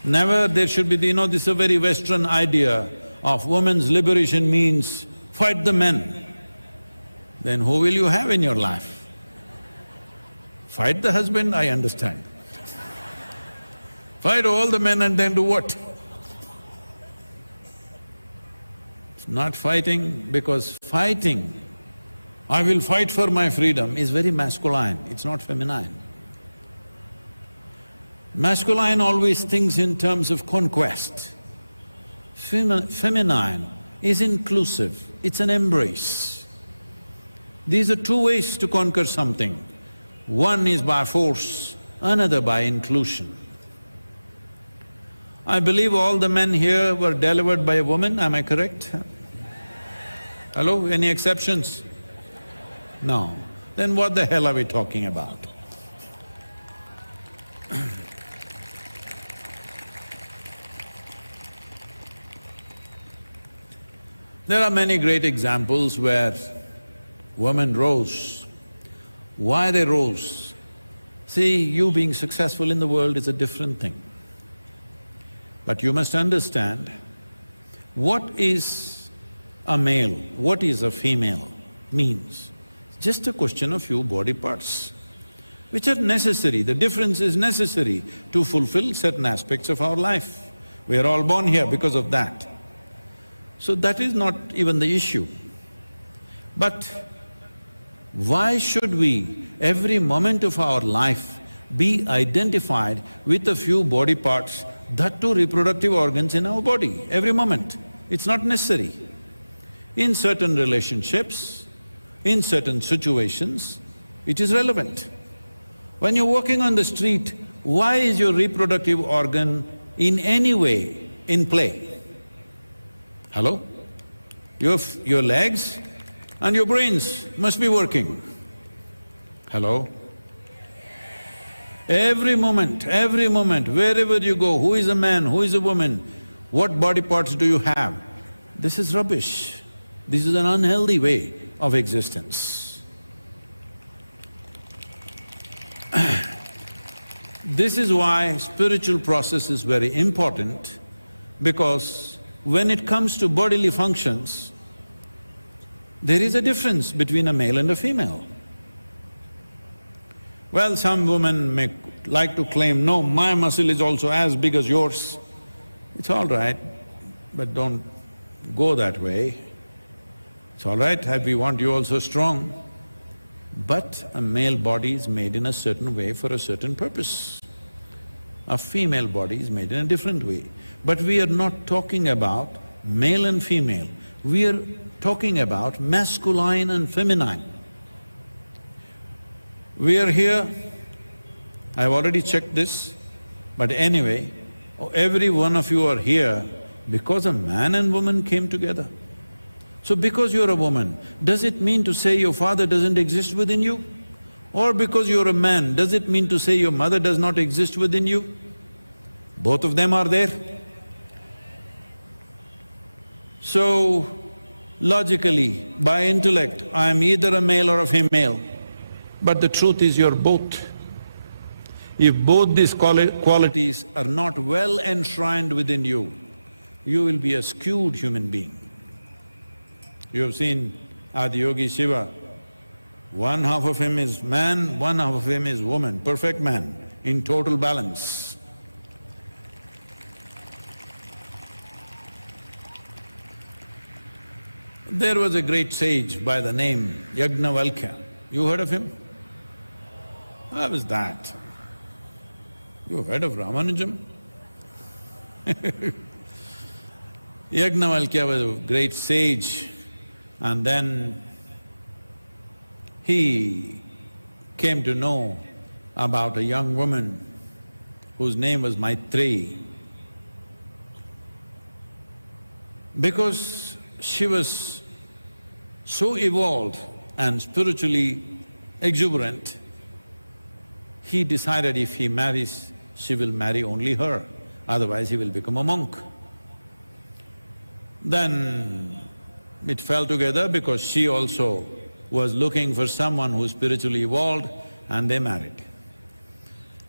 Never there should be this is a very Western idea of women's liberation means fight the men. then who will you have in your life? Fight the husband, I understand. Fight all the men and then do what? Not fighting, because fighting, I will fight for my freedom, is very masculine, it's not feminine. Masculine always thinks in terms of conquest. Feminine is inclusive, it's an embrace. These are two ways to conquer something. One is by force, another by inclusion. I believe all the men here were delivered by a woman, am I correct? Hello, any exceptions? No. Then what the hell are we talking about? There are many great examples where women rose. Why they rose? See, you being successful in the world is a different thing. But you must understand, what is a male, what is a female means. It's just a question of few body parts, which are necessary. The difference is necessary to fulfill certain aspects of our life. We are all born here because of that. So that is not even the issue. But why should we, every moment of our life, be identified with a few body parts, that too reproductive organs in our body, every moment? It's not necessary. In certain relationships, in certain situations, it is relevant. When you're walking on the street, why is your reproductive organ in any way in play? Hello? Your legs and your brains must be working. Hello? Every moment, wherever you go, who is a man, who is a woman, what body parts do you have? This is rubbish. This is an unhealthy way of existence. This is why spiritual process is very important, because when it comes to bodily functions, there is a difference between a male and a female. Well, some women may like to claim, no, my muscle is also as big as yours. It's all right, but don't go that way. It's all right, we want you also strong. But a male body is made in a certain way for a certain purpose. A female body is made in a different way. But we are not talking about male and female, we are talking about masculine and feminine. We are here, I've already checked this, but anyway, every one of you are here because a man and woman came together. So because you're a woman, does it mean to say your father doesn't exist within you? Or because you're a man, does it mean to say your mother does not exist within you? Both of them are there. So, logically, by intellect, I am either a male or a female, but the truth is you're both. If both these qualities are not well enshrined within you, you will be a skewed human being. You have seen Adiyogi Shiva, one half of him is man, one half of him is woman, perfect man, in total balance. There was a great sage by the name Yajnavalkya. You heard of him? How was that? You heard of Ramanujam? Yajnavalkya was a great sage, and then he came to know about a young woman whose name was Maitreyi. Because she was so evolved and spiritually exuberant, he decided if he marries, she will marry only her, otherwise he will become a monk. Then it fell together because she also was looking for someone who spiritually evolved, and they married.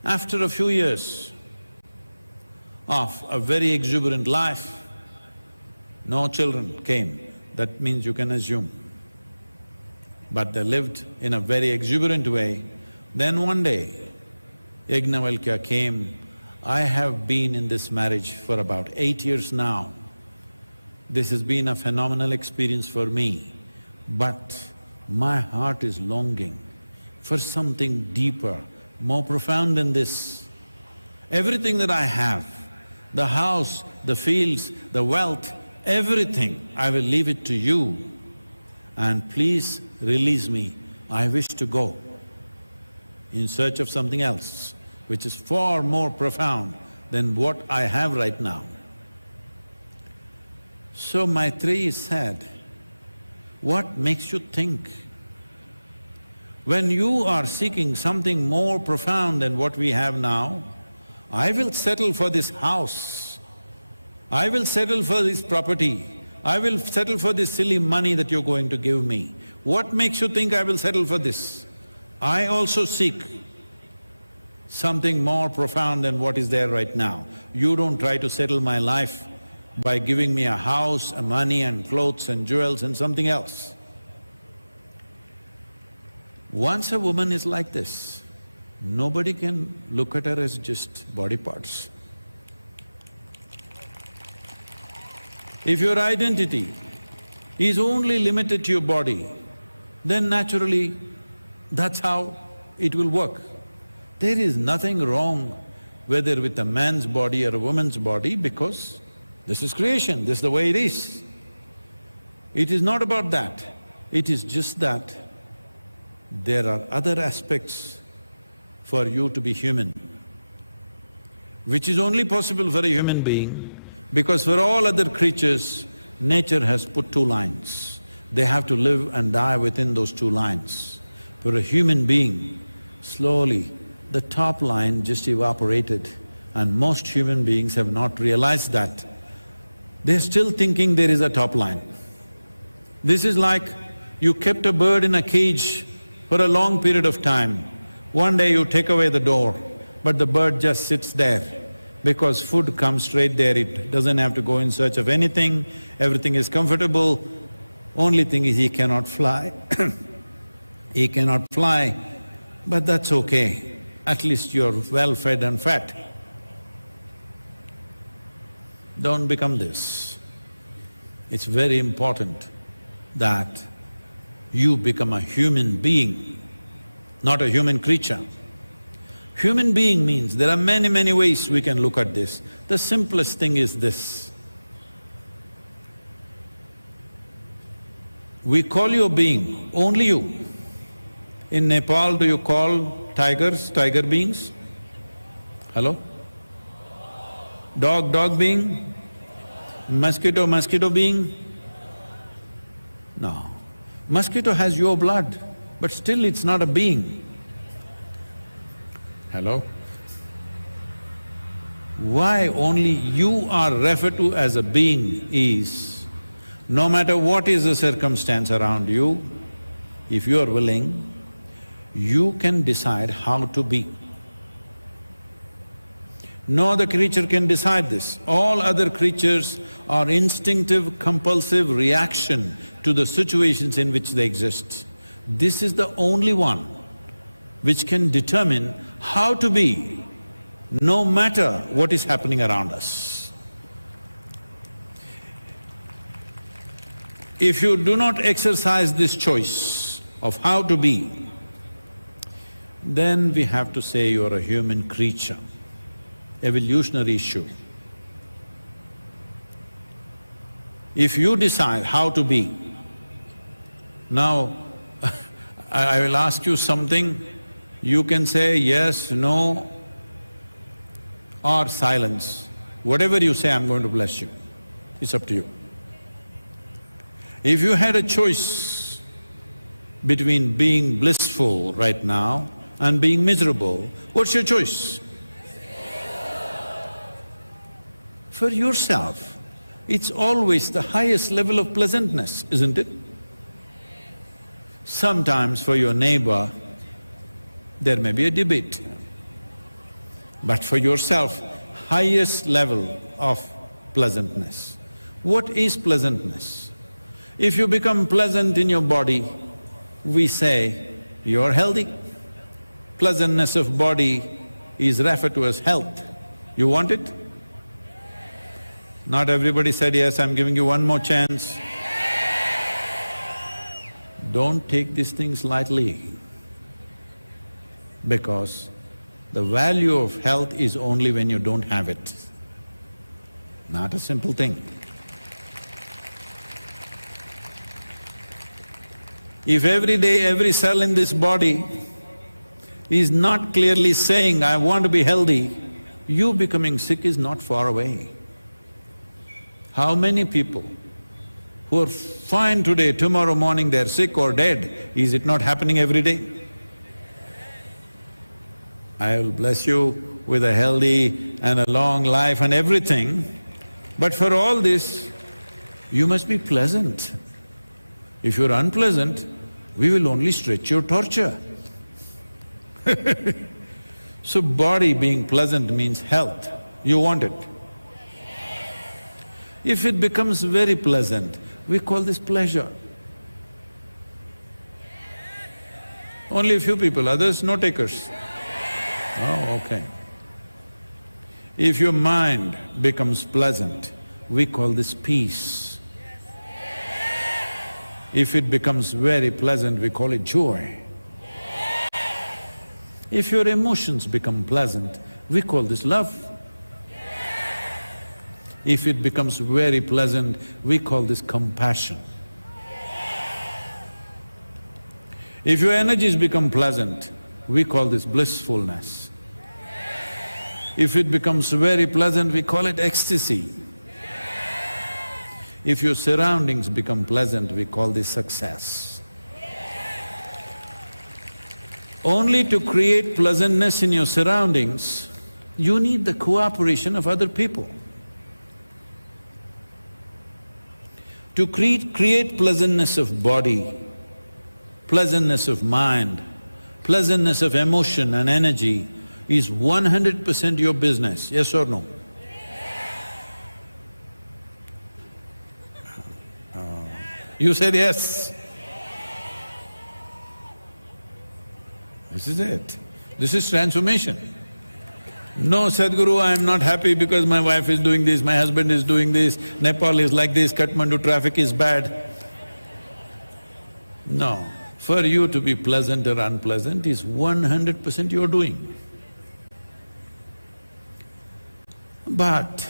After a few years of a very exuberant life, no children came. That means you can assume. but they lived in a very exuberant way. Then one day, Yajnavalkya came. I have been in this marriage for about 8 years now. This has been a phenomenal experience for me, but my heart is longing for something deeper, more profound than this. Everything that I have, the house, the fields, the wealth, everything, I will leave it to you, and please release me. I wish to go in search of something else, which is far more profound than what I have right now. So Maitreyi said, what makes you think? When you are seeking something more profound than what we have now, I will settle for this house, I will settle for this property, I will settle for this silly money that you're going to give me. What makes you think I will settle for this? I also seek something more profound than what is there right now. You don't try to settle my life by giving me a house, a money and clothes and jewels and something else. Once a woman is like this, nobody can look at her as just body parts. If your identity is only limited to your body, then naturally that's how it will work. There is nothing wrong whether with a man's body or a woman's body, because this is creation, this is the way it is. It is not about that, it is just that there are other aspects for you to be human, which is only possible for a human being, because for all other creatures, nature has put two lines. They have to live and die within those two lines. For a human being, slowly the top line just evaporated, and most human beings have not realized that. They're still thinking there is a top line. This is like you kept a bird in a cage for a long period of time. One day you take away the door, but the bird just sits there because food comes straight there, it doesn't have to go in search of anything, everything is comfortable. Only thing is he cannot fly he cannot fly, but that's okay, at least you're well fed and fat. Don't become this. It's very important that you become a human being, not a human creature. Human being means there are many ways we can look at this. The simplest thing is this. We call you a being, only you. In Nepal, do you call tigers tiger beings? Hello? Dog being? Mosquito being? No. Mosquito has your blood, but still it's not a being. Hello? Why only you are referred to as a being is, no matter what is the circumstance around you, if you are willing, you can decide how to be. No other creature can decide this. All other creatures are instinctive, compulsive reaction to the situations in which they exist. This is the only one which can determine how to be, no matter what is happening around us. If you do not exercise this choice of how to be, then we have to say you are a human creature, evolutionary issue. If you decide how to be, now I will ask you something, you can say yes, no, or silence. Whatever you say, I'm going to bless you. It's up to you. If you had a choice between being blissful right now and being miserable, what's your choice? For yourself, it's always the highest level of pleasantness, isn't it? Sometimes for your neighbor, there may be a debate. But for yourself, highest level of pleasantness. What is pleasantness? If you become pleasant in your body, we say, you're healthy. Pleasantness of body is referred to as health. You want it? Not everybody said yes, I'm giving you one more chance. Don't take these things lightly, because the value of health is only when you don't have it. Not a simple thing. If every day, every cell in this body is not clearly saying, I want to be healthy, you becoming sick is not far away. How many people who are fine today, tomorrow morning they're sick or dead, is it not happening every day? I will bless you with a healthy and a long life and everything, but for all this, you must be pleasant. If you're unpleasant, we will only stretch your torture. So body being pleasant means health. You want it? If it becomes very pleasant, we call this pleasure. Only a few people, others no takers. Oh, okay. If your mind becomes pleasant, we call this peace. If it becomes very pleasant, we call it joy. If your emotions become pleasant, we call this love. If it becomes very pleasant, we call this compassion. If your energies become pleasant, we call this blissfulness. If it becomes very pleasant, we call it ecstasy. If your surroundings become pleasant, we call this success. Only to create pleasantness in your surroundings, you need the cooperation of other people. To create pleasantness of body, pleasantness of mind, pleasantness of emotion and energy is 100% your business, yes or no? You said yes. This is it. This is transformation. No, Sadhguru, I am not happy because my wife is doing this, my husband is doing this, Nepal is like this, Kathmandu traffic is bad. No, for you to be pleasant or unpleasant is 100% you're doing. But,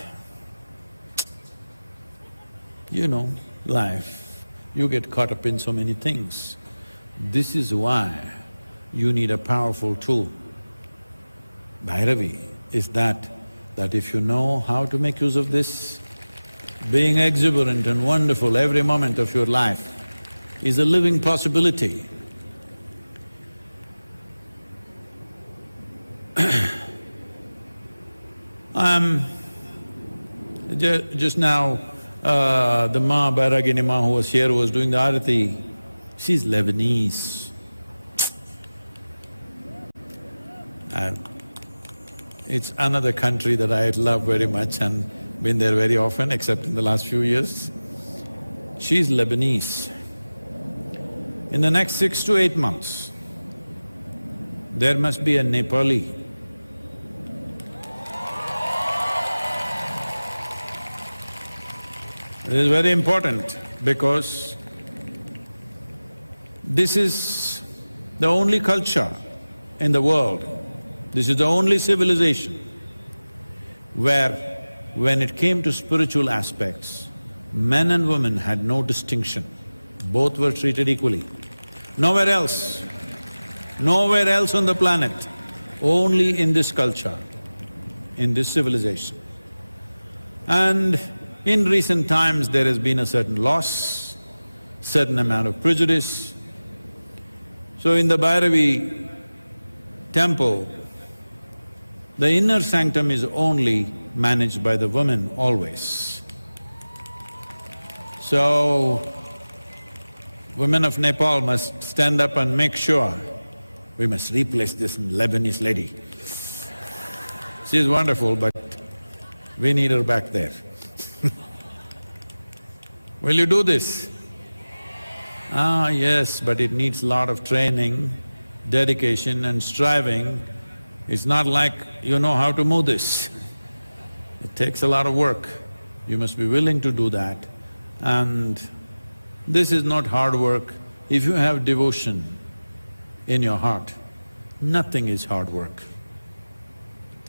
you know, life, you get caught up in so many things. This is why you need a powerful tool. Bhairavi is that if you know how to make use of this, being exuberant and wonderful every moment of your life is a living possibility. Just now, the Ma, Bairagini Ma who was here, who was doing the Arati, she's Lebanese. It's another country that I love very much and been there very often, except in the last few years. She's Lebanese. In the next 6 to 8 months, there must be a Nepali. It is very important because this is the only culture in the world, this is the only civilization where when it came to spiritual aspects, men and women had no distinction, both were treated equally. Nowhere else on the planet, only in this culture, in this civilization. And in recent times there has been a certain loss, certain amount of prejudice. So in the Bhairavi temple, the inner sanctum is only managed by the women always. So, women of Nepal must stand up and make sure we must replace this Lebanese lady. She is wonderful, but we need her back there. Will you do this? Ah, yes, but it needs a lot of training, dedication and striving. It's not like you know how to move this. It takes a lot of work. You must be willing to do that. And this is not hard work. If you have devotion in your heart, nothing is hard work.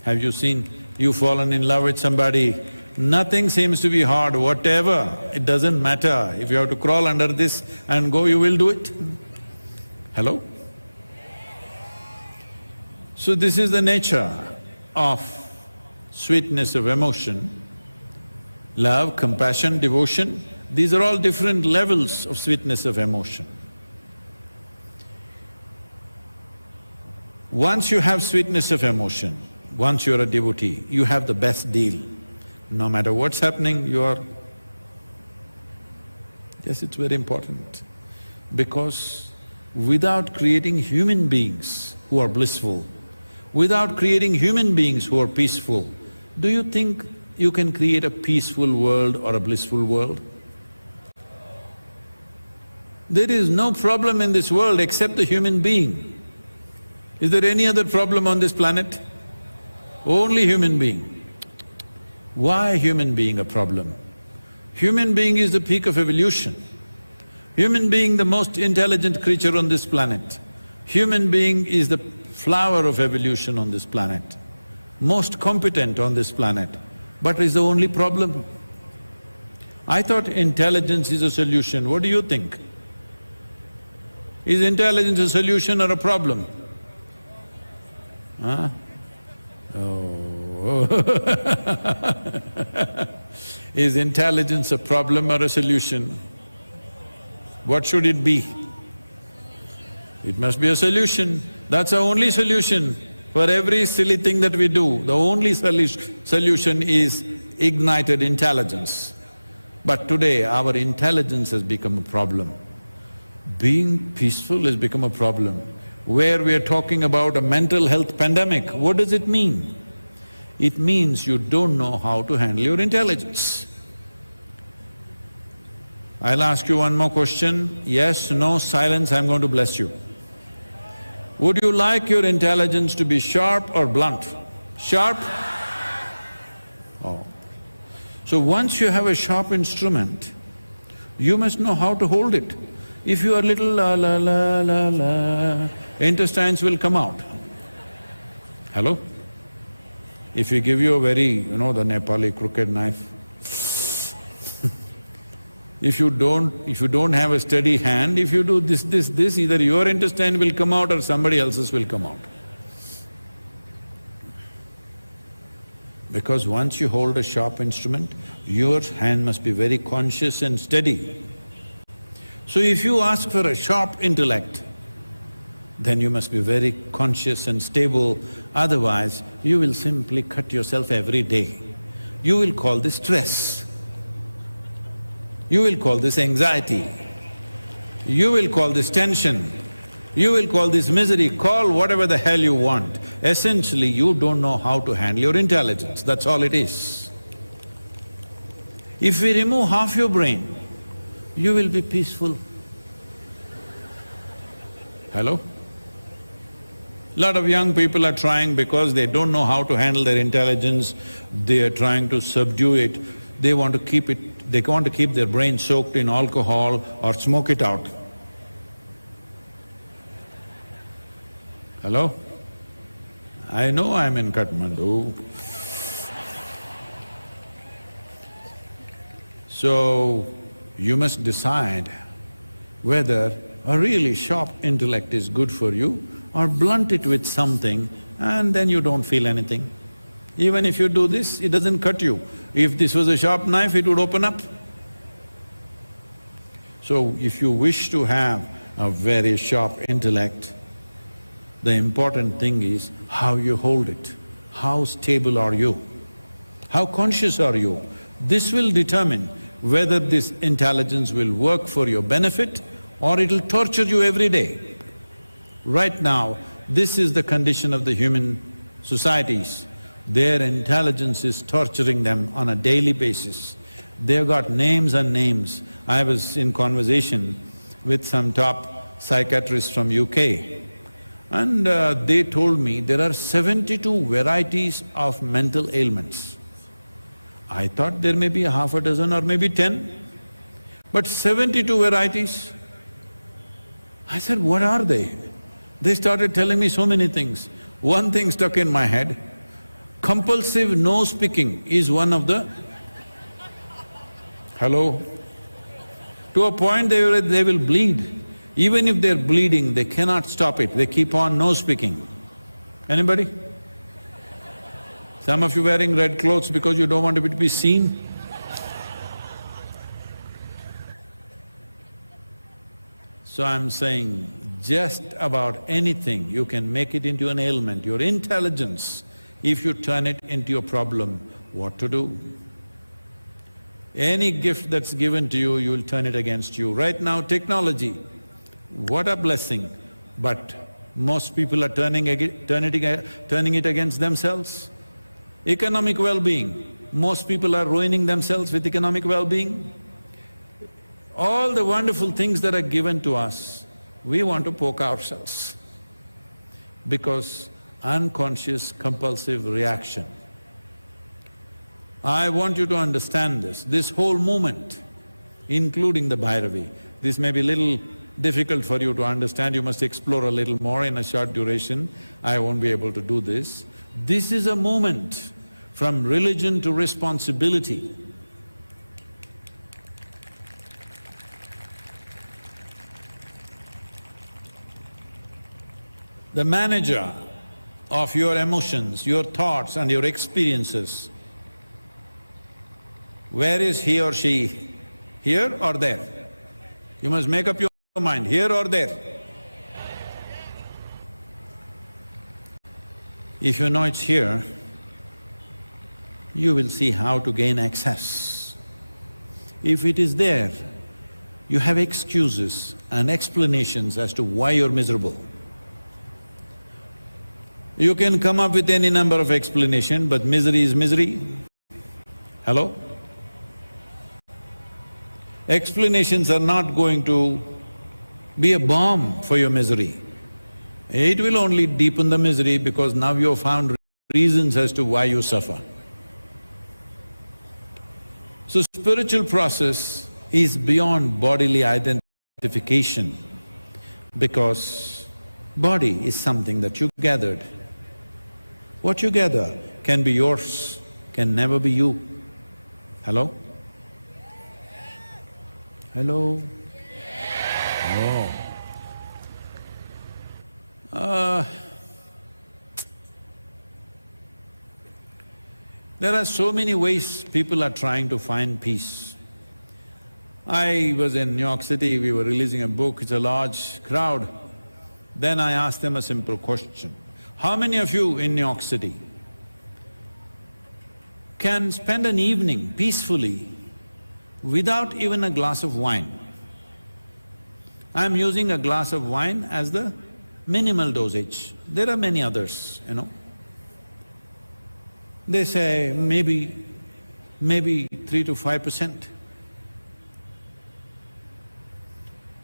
Have you seen, you've fallen in love with somebody, nothing seems to be hard, whatever, it doesn't matter. If you have to crawl under this and go, you will do it. Hello? So this is the nature of sweetness of emotion. Love, compassion, devotion, these are all different levels of sweetness of emotion. Once you have sweetness of emotion, once you're a devotee, you have the best deal. No matter what's happening, you are… Yes, it's very important. Because without creating human beings who are blissful, without creating human beings who are peaceful, do you think you can create a peaceful world or a blissful world? There is no problem in this world except the human being. Is there any other problem on this planet? Only human being. Why human being a problem? Human being is the peak of evolution. Human being the most intelligent creature on this planet. Human being is the flower of evolution on this planet, most competent on this planet, but is the only problem. I thought intelligence is a solution. What do you think? Is intelligence a solution or a problem? Huh? Oh. Is intelligence a problem or a solution? What should it be? It must be a solution. That's the only solution for every silly thing that we do. The only solution is ignited intelligence. But today our intelligence has become a problem. Being peaceful has become a problem. Where we are talking about a mental health pandemic, what does it mean? It means you don't know how to handle your intelligence. I'll ask you one more question, yes, no, silence, I'm going to bless you. Would you like your intelligence to be sharp or blunt? Sharp? Oh. So once you have a sharp instrument, you must know how to hold it. If you are little la la la la la, intestines will come out. Hello? If we give you a very, the Nepali crooked knife, if you don't have a steady hand, if you do this, either your intestine will come out or somebody else's will come out. Because once you hold a sharp instrument, your hand must be very conscious and steady. So if you ask for a sharp intellect, then you must be very conscious and stable, otherwise you will simply cut yourself every day. You will call this stress. You will call this anxiety. You will call this tension. You will call this misery, call whatever the hell you want. Essentially, you don't know how to handle your intelligence, that's all it is. If we remove half your brain, you will be peaceful. Hello? Lot of young people are trying because they don't know how to handle their intelligence, they are trying to subdue it, they want to keep their brain soaked in alcohol or smoke it out. Hello? I know I'm in Kathmandu. So, you must decide whether a really sharp intellect is good for you or blunt it with something and then you don't feel anything. Even if you do this, it doesn't cut you. If this was a sharp knife, it would open up. So, if you wish to have a very sharp intellect, the important thing is how you hold it. How stable are you? How conscious are you? This will determine whether this intelligence will work for your benefit or it'll torture you every day. Right now, this is the condition of the human societies. Their intelligence is torturing them on a daily basis. They've got names and names. I was in conversation with some top psychiatrists from UK, and they told me there are 72 varieties of mental ailments. I thought there may be half a dozen or maybe 10, but 72 varieties. I said, what are they? They started telling me so many things. One thing stuck in my head, compulsive nose-picking is one of the… Hello? To a point they will bleed. Even if they're bleeding, they cannot stop it, they keep on nose-picking. Anybody? Some of you wearing red clothes because you don't want to be seen? So I'm saying, just about anything you can make it into an ailment. Your intelligence, if you turn it into a problem, what to do? Any gift that's given to you, you will turn it against you. Right now, technology, what a blessing, but most people are turning it against themselves. Economic well-being, most people are ruining themselves with economic well-being. All the wonderful things that are given to us, we want to poke ourselves because unconscious compulsive reaction. I want you to understand this whole movement, including the Bhairavi. This may be a little difficult for you to understand, you must explore a little more in a short duration. I won't be able to do this. This is a movement from religion to responsibility. The manager of your emotions, your thoughts and your experiences, where is he or she? Here or there? You must make up your mind, here or there. If you know it's here, you will see how to gain access. If it is there, you have excuses and explanations as to why you're miserable. You can come up with any number of explanations, but misery is misery. Hello? Explanations are not going to be a balm for your misery. It will only deepen the misery because now you've found reasons as to why you suffer. So spiritual process is beyond bodily identification because body is something that you gathered. What you gather can be yours, can never be you. Hello? Hello? Oh. There are so many ways people are trying to find peace. I was in New York City, we were releasing a book, it's a large crowd. Then I asked them a simple question. How many of you in New York City can spend an evening peacefully without even a glass of wine? I'm using a glass of wine as the minimal dosage. There are many others, you know. They say maybe 3 to 5%.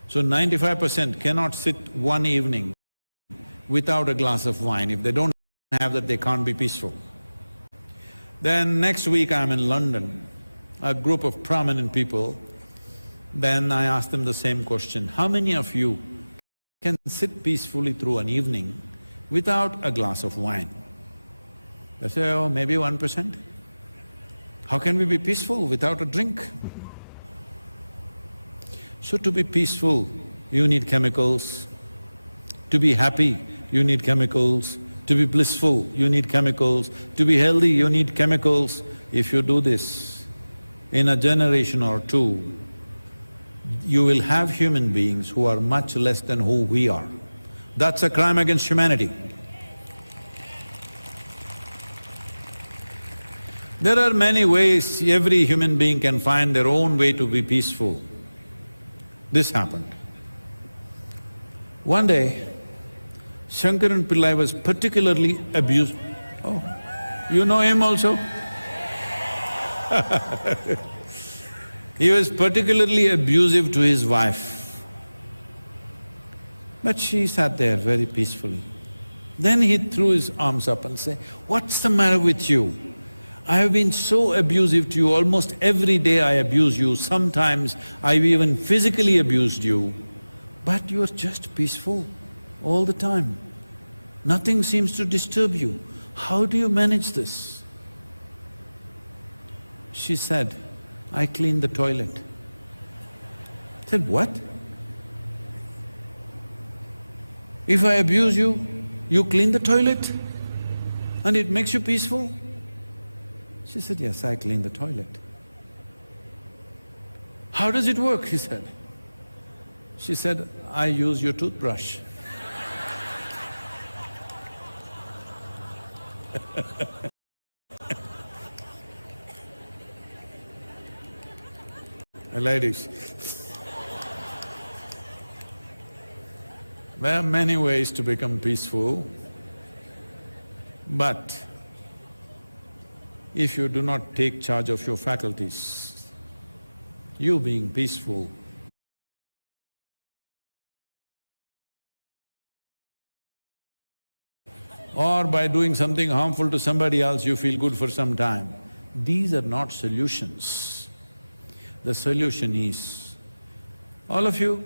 So 95% cannot sit one evening without a glass of wine. If they don't have that, they can't be peaceful. Then next week I'm in London, a group of prominent people. Then I asked them the same question, how many of you can sit peacefully through an evening without a glass of wine? They say, oh, maybe 1%. How can we be peaceful without a drink? So to be peaceful, you need chemicals. To be happy, you need chemicals. To be blissful, you need chemicals. To be healthy, you need chemicals. If you do this, in a generation or two, you will have human beings who are much less than who we are. That's a crime against humanity. There are many ways every human being can find their own way to be peaceful. This happened. One day, Shankaran Pillai was particularly abused. Oh, you know him also? He was particularly abusive to his wife. But she sat there very peacefully. Then he threw his arms up and said, "What's the matter with you? I have been so abusive to you, almost every day I abuse you, sometimes I've even physically abused you, but you're just peaceful all the time. Nothing seems to disturb you. How do you manage this?" She said, "I clean the toilet." I said, "What? If I abuse you, you clean the toilet and it makes you peaceful?" She said, "Yes, I clean the toilet." "How does it work?" he said. She said, "I use your toothbrush." Ladies, there are many ways to become peaceful, but if you do not take charge of your faculties, you being peaceful or by doing something harmful to somebody else you feel good for some time, these are not solutions. The solution is, all of you,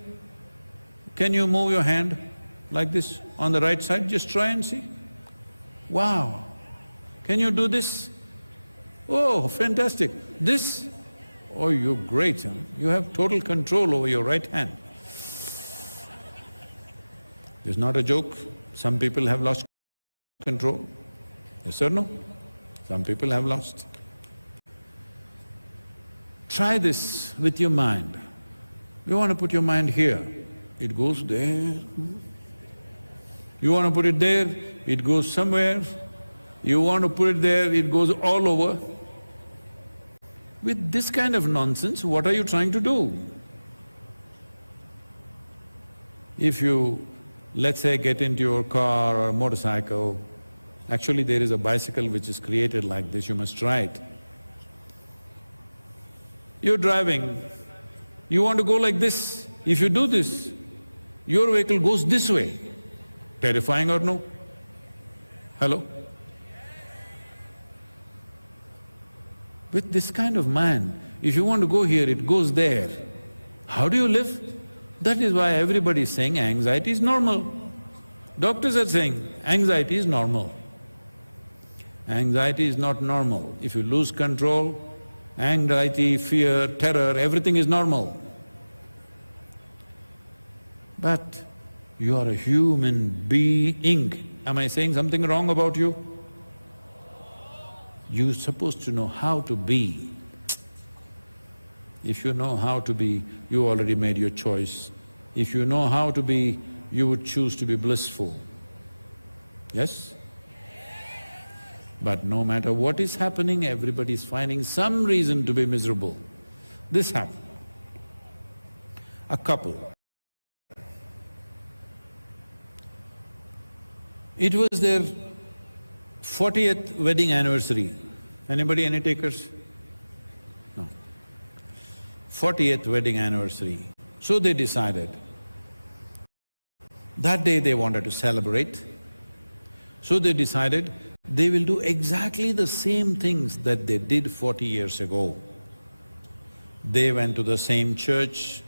can you move your hand like this on the right side? Just try and see. Wow! Can you do this? Oh, fantastic! This? Oh, you're great, huh? You have total control over your right hand. It's not a joke. Some people have lost control. Yes or no? Some people have lost. Try this with your mind. You want to put your mind here, it goes there. You want to put it there, it goes somewhere. You want to put it there, it goes all over. With this kind of nonsense, what are you trying to do? If you, let's say, get into your car or motorcycle, actually there is a bicycle which is created like this, you must try it. You're driving, you want to go like this. If you do this, your vehicle goes this way. Terrifying or no? Hello? With this kind of mind, if you want to go here, it goes there. How do you live? That is why everybody is saying anxiety is normal. Doctors are saying anxiety is normal. Anxiety is not normal. If you lose control, anxiety, fear, terror, everything is normal. But you are a human being. Am I saying something wrong about you? You're supposed to know how to be. If you know how to be, you already made your choice. If you know how to be, you would choose to be blissful. Yes? But no matter what is happening, everybody is finding some reason to be miserable. This happened. A couple. It was their 40th wedding anniversary. Anybody, any takers? No. 40th wedding anniversary. So they decided, that day they wanted to celebrate. So they decided they will do exactly the same things that they did 40 years ago. They went to the same church,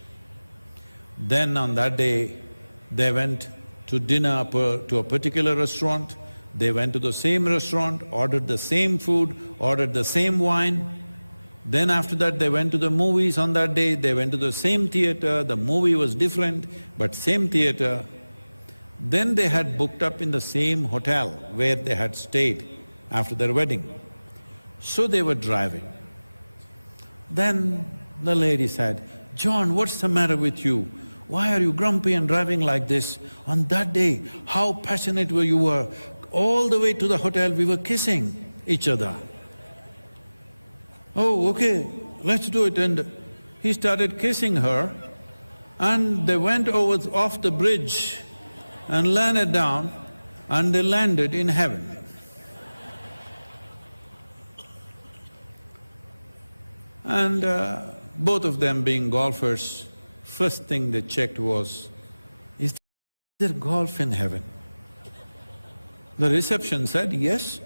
then on that day they went to dinner to a particular restaurant, they went to the same restaurant, ordered the same food, ordered the same wine. Then after that they went to the movies on that day, they went to the same theater, the movie was different but same theater. Then they had booked up in the same hotel where they had stayed after their wedding. So they were driving. Then the lady said, "John, what's the matter with you? Why are you grumpy and driving like this? On that day, how passionate you were. All the way to the hotel, we were kissing each other." "Oh, okay, let's do it." And he started kissing her and they went off the bridge and landed down and they landed in heaven. And both of them being golfers, first thing they checked was, there golf in heaven? The reception said, yes,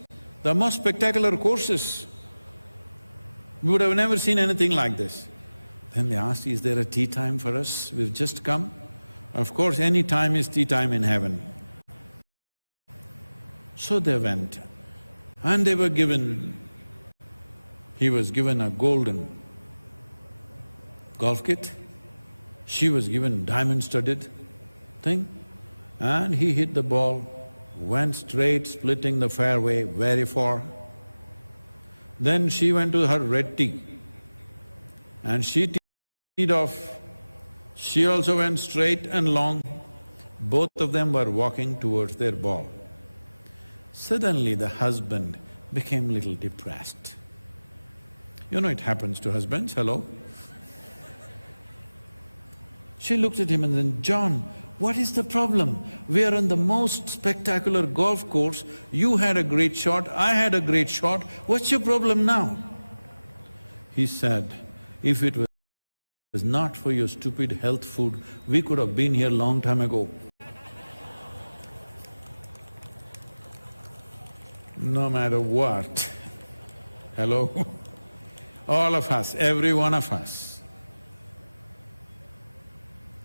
the most spectacular courses. We would have never seen anything like this. Then they asked, is there a tea time for us? We've just come. Of course, any time is tea time in heaven. So they went and they were given… He was given a golden golf kit, she was given diamond-studded thing, and he hit the ball, went straight, splitting the fairway very far. Then she went to her red tee and she teed off. She also went straight and long. Both of them were walking towards their ball. Suddenly the husband became little depressed. You know it happens to husbands, hello? She looked at him and then, John, what is the problem? We are on the most spectacular golf course, you had a great shot, I had a great shot, what's your problem now? He said, if it was not for your stupid health food, we could have been here long time ago. No matter what, hello? All of us, every one of us,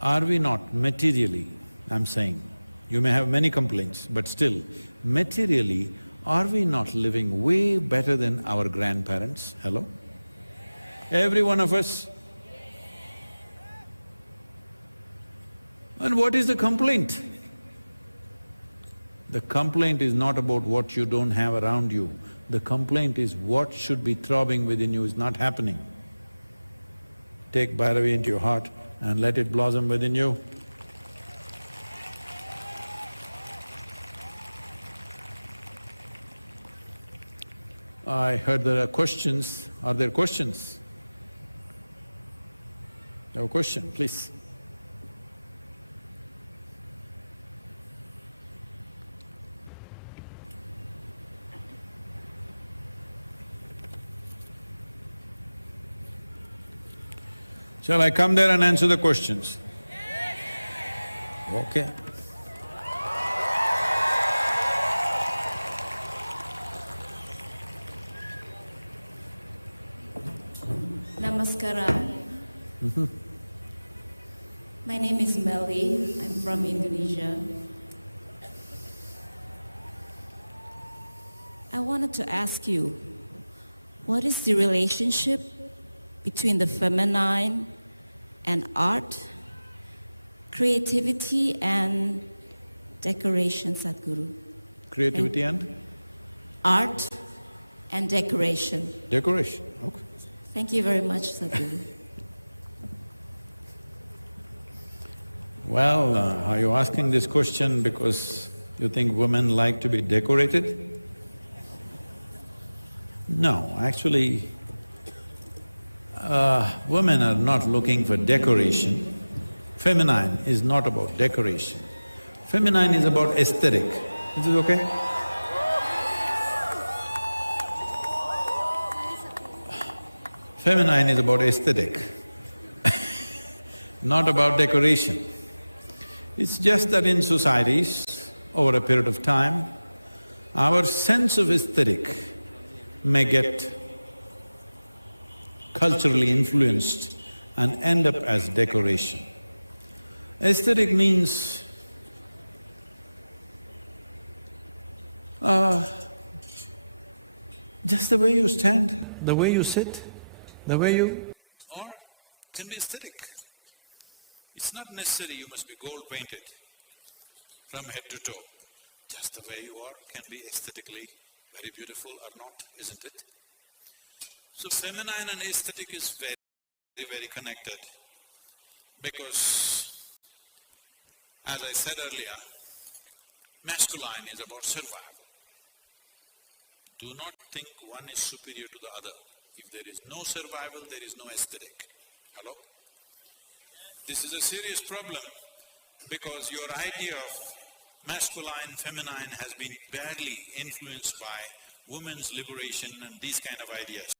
are we not materially, I'm saying, you may have many complaints, but still, materially, are we not living way better than our grandparents? Hello? Every one of us. And what is the complaint? The complaint is not about what you don't have around you. The complaint is what should be throbbing within you is not happening. Take Bhairavi into your heart and let it blossom within you. I heard there are questions. Are there questions? You have a question, please. Shall I come there and answer the questions? Okay. Namaskara. My name is Melly. I'm from Indonesia. I wanted to ask you, what is the relationship between the feminine and art, creativity and decoration, Sadhguru? Creativity and? Art and decoration. Decoration, okay. Thank you very much, Sadhguru. Well, are you asking this question because you think women like to be decorated? No, actually, women are not looking for decoration. Feminine is not about decoration. Feminine is about aesthetic. Is this okay? Feminine is about aesthetic, not about decoration. It's just that in societies, over a period of time, our sense of aesthetic may get culturally influenced and end up as decoration. Aesthetic means just the way you stand, the way you sit, the way you are can be aesthetic. It's not necessary you must be gold painted from head to toe. Just the way you are can be aesthetically very beautiful or not, isn't it? So feminine and aesthetic is very, very connected because, as I said earlier, masculine is about survival. Do not think one is superior to the other. If there is no survival, there is no aesthetic. Hello? This is a serious problem because your idea of masculine, feminine has been badly influenced by women's liberation and these kind of ideas.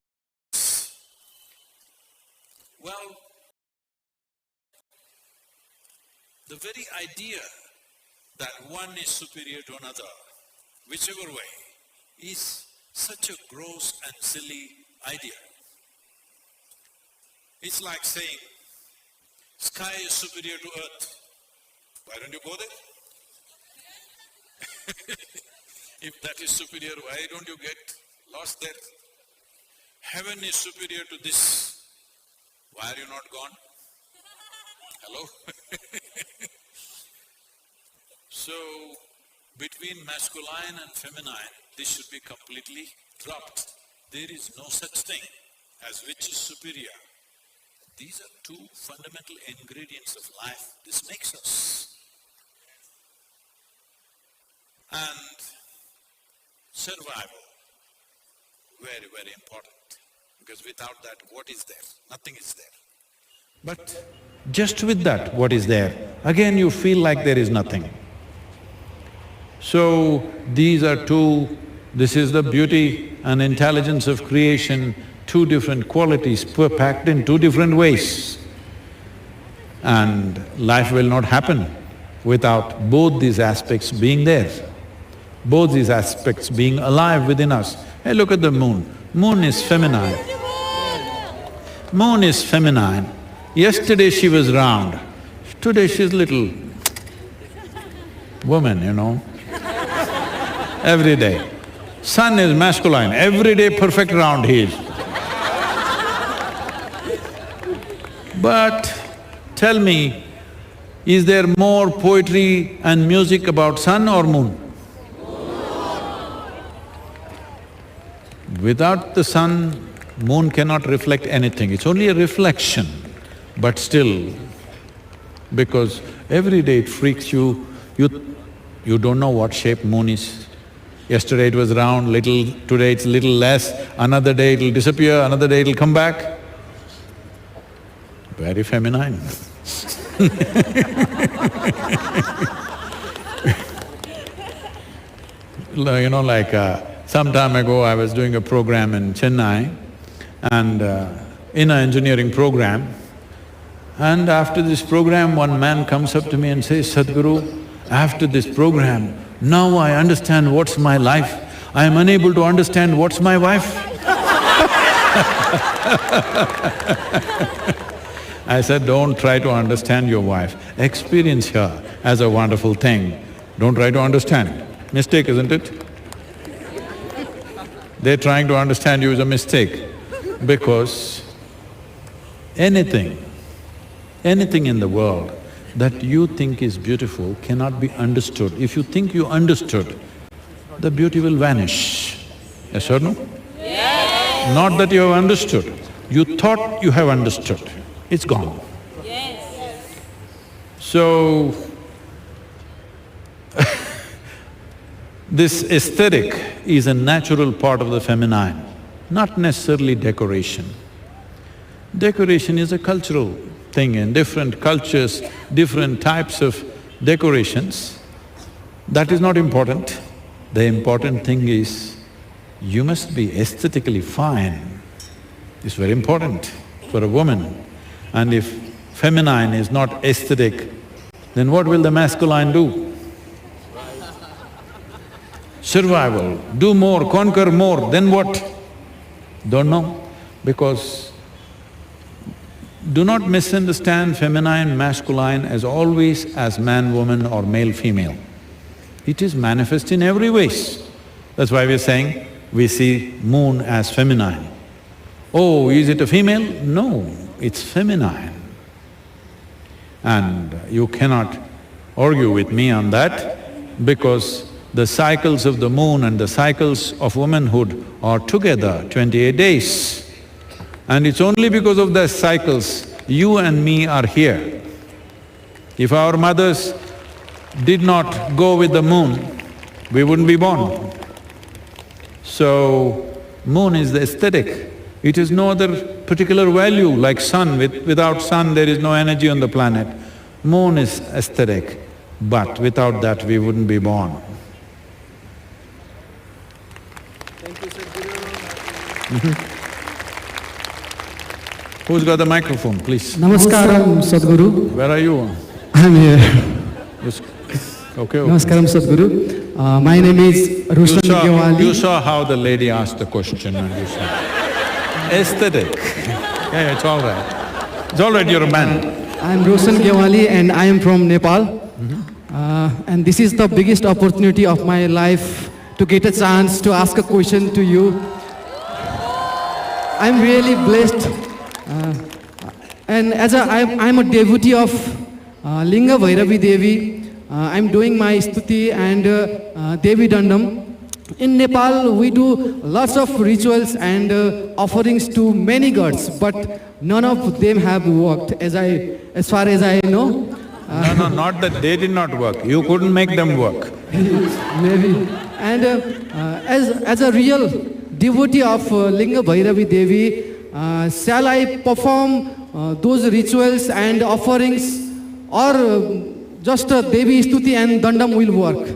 Well, the very idea that one is superior to another, whichever way, is such a gross and silly idea. It's like saying, sky is superior to earth. Why don't you go there? If that is superior, why don't you get lost there? Heaven is superior to this. Why are you not gone? Hello? So, between masculine and feminine, this should be completely dropped. There is no such thing as which is superior. These are two fundamental ingredients of life. This makes us. And survival, very, very important. Because without that, what is there? Nothing is there. But just with that, what is there, again you feel like there is nothing. So, these are two… this is the beauty and intelligence of creation, two different qualities packed in two different ways. And life will not happen without both these aspects being there, both these aspects being alive within us. Hey, look at the moon. Moon is feminine. Moon is feminine. Yesterday she was round, today she's little woman, you know, every day. Sun is masculine, every day perfect round he is. But tell me, is there more poetry and music about sun or moon? Without the sun, moon cannot reflect anything, it's only a reflection. But still, because every day it freaks you, you don't know what shape moon is. Yesterday it was round, little, today it's little less, another day it'll disappear, another day it'll come back. Very feminine. You know, like some time ago I was doing a program in Chennai and in an engineering program, and after this program, one man comes up to me and says, Sadhguru, after this program, now I understand what's my life. I am unable to understand what's my wife. I said, don't try to understand your wife. Experience her as a wonderful thing. Don't try to understand. Mistake, isn't it? They're trying to understand you is a mistake because anything in the world that you think is beautiful cannot be understood. If you think you understood, the beauty will vanish. Yes or no? Yes. Not that you have understood, you thought you have understood, it's gone. Yes. So, this aesthetic is a natural part of the feminine, not necessarily decoration. Decoration is a cultural thing. In different cultures, different types of decorations. That is not important. The important thing is, you must be aesthetically fine. It's very important for a woman. And if feminine is not aesthetic, then what will the masculine do? Survival, do more, conquer more, then what? Don't know, because do not misunderstand feminine, masculine as always as man, woman or male, female. It is manifest in every ways. That's why we're saying we see moon as feminine. Oh, is it a female? No, it's feminine. And you cannot argue with me on that because the cycles of the moon and the cycles of womanhood are together 28 days. And it's only because of the cycles you and me are here. If our mothers did not go with the moon, we wouldn't be born. So, moon is the aesthetic. It has no other particular value like sun. Without sun there is no energy on the planet. Moon is aesthetic, but without that we wouldn't be born. Thank you, Sadhguru. Who's got the microphone, please? Namaskaram, Sadhguru. Where are you? I'm here. Okay, Namaskaram Sadhguru. My name is Roshan Gewali. You saw how the lady asked the question and you said, aesthetic. Yeah, it's all right. It's all right, you're a man. I'm Roshan Gewali and I am from Nepal. And this is the biggest opportunity of my life to get a chance to ask a question to you. I'm really blessed. And as I'm a devotee of Linga Bhairavi Devi. I'm doing my stuti and Devi Dandam. In Nepal, we do lots of rituals and offerings to many gods, but none of them have worked, as far as I know. No, not that they did not work, you couldn't make them work. Maybe. And as a real devotee of Linga Bhairavi Devi, shall I perform those rituals and offerings, or just Devi Stuti and Dandam will work?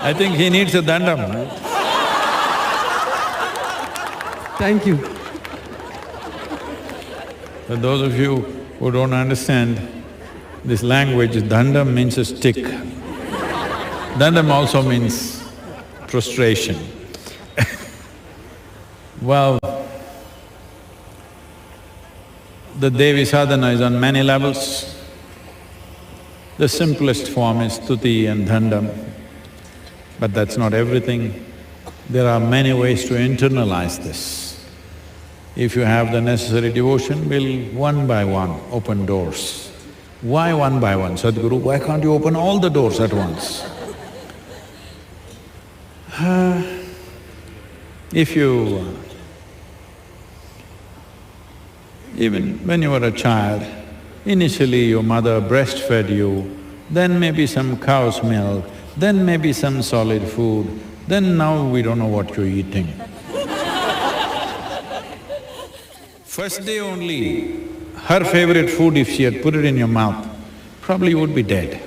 I think he needs a dandam, right? Thank you. For those of you who don't understand this language, dandam means a stick. Dandam also means prostration. Well, the Devi sadhana is on many levels. The simplest form is stuti and dandam, but that's not everything. There are many ways to internalize this. If you have the necessary devotion, we'll one by one open doors. Why one by one, Sadhguru? Why can't you open all the doors at once? If you… even when you were a child, initially your mother breastfed you, then maybe some cow's milk, then maybe some solid food, then now we don't know what you're eating. First day only, her favorite food, if she had put it in your mouth, probably you would be dead.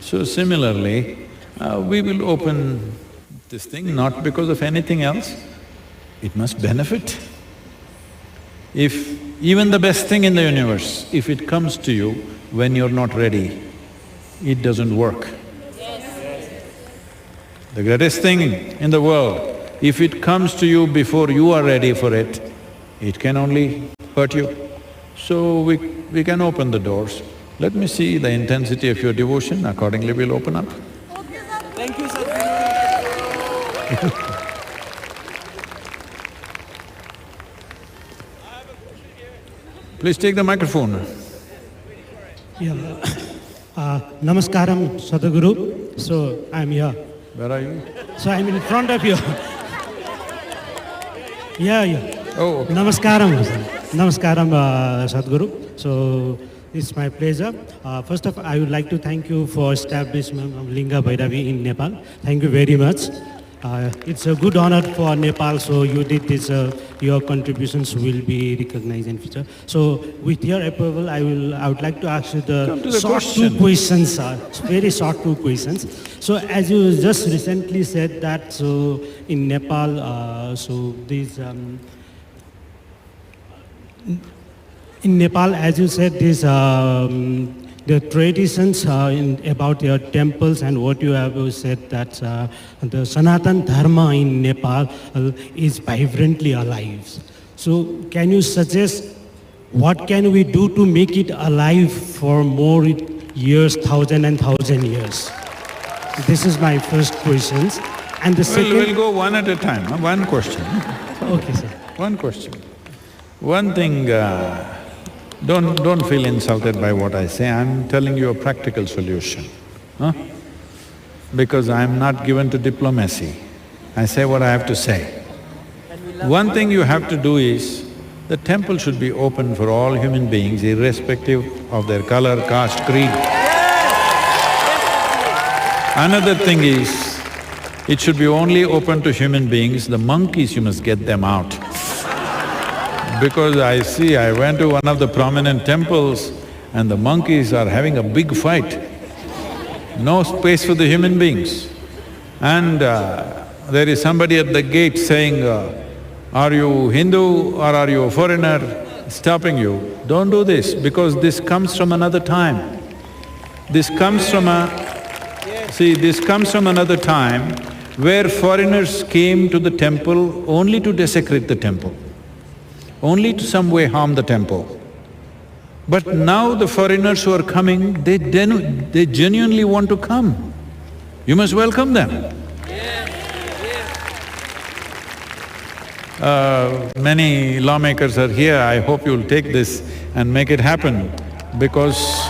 So similarly, we will open this thing not because of anything else, it must benefit. If even the best thing in the universe, if it comes to you when you're not ready, it doesn't work. The greatest thing in the world, if it comes to you before you are ready for it, it can only hurt you. So we can open the doors. Let me see the intensity of your devotion, accordingly we'll open up. Okay, sir. Thank you, sir. Please take the microphone. Yeah. Namaskaram, Sadhguru. So, I'm here. Where are you? So, I'm in front of you. Yeah. Oh, okay. Namaskaram. Namaskaram, Sadhguru. So, it's my pleasure. First of all, I would like to thank you for establishment of Linga Bhairavi in Nepal. Thank you very much. It's a good honor for Nepal, so you did this, your contributions will be recognized in future. So with your approval, I would like to ask you the short two questions, very short two questions. So as you just recently said that, so in Nepal, so these, in Nepal, as you said, this, the traditions about your temples and what you have said that the Sanatan Dharma in Nepal is vibrantly alive. So can you suggest what can we do to make it alive for more years, thousand years? This is my first question. And the second… We'll go one at a time, one question. Okay, sir. One question. One thing, don't feel insulted by what I say, I'm telling you a practical solution, huh? Because I'm not given to diplomacy, I say what I have to say. One thing you have to do is, the temple should be open for all human beings irrespective of their color, caste, creed. Another thing is, it should be only open to human beings, the monkeys you must get them out. Because I went to one of the prominent temples and the monkeys are having a big fight. No space for the human beings. And there is somebody at the gate saying, are you Hindu or are you a foreigner? Stopping you. Don't do this because this comes from another time. This comes from this comes from another time where foreigners came to the temple only to desecrate the temple, only to some way harm the temple. But now the foreigners who are coming, they genuinely want to come. You must welcome them. Many lawmakers are here, I hope you'll take this and make it happen because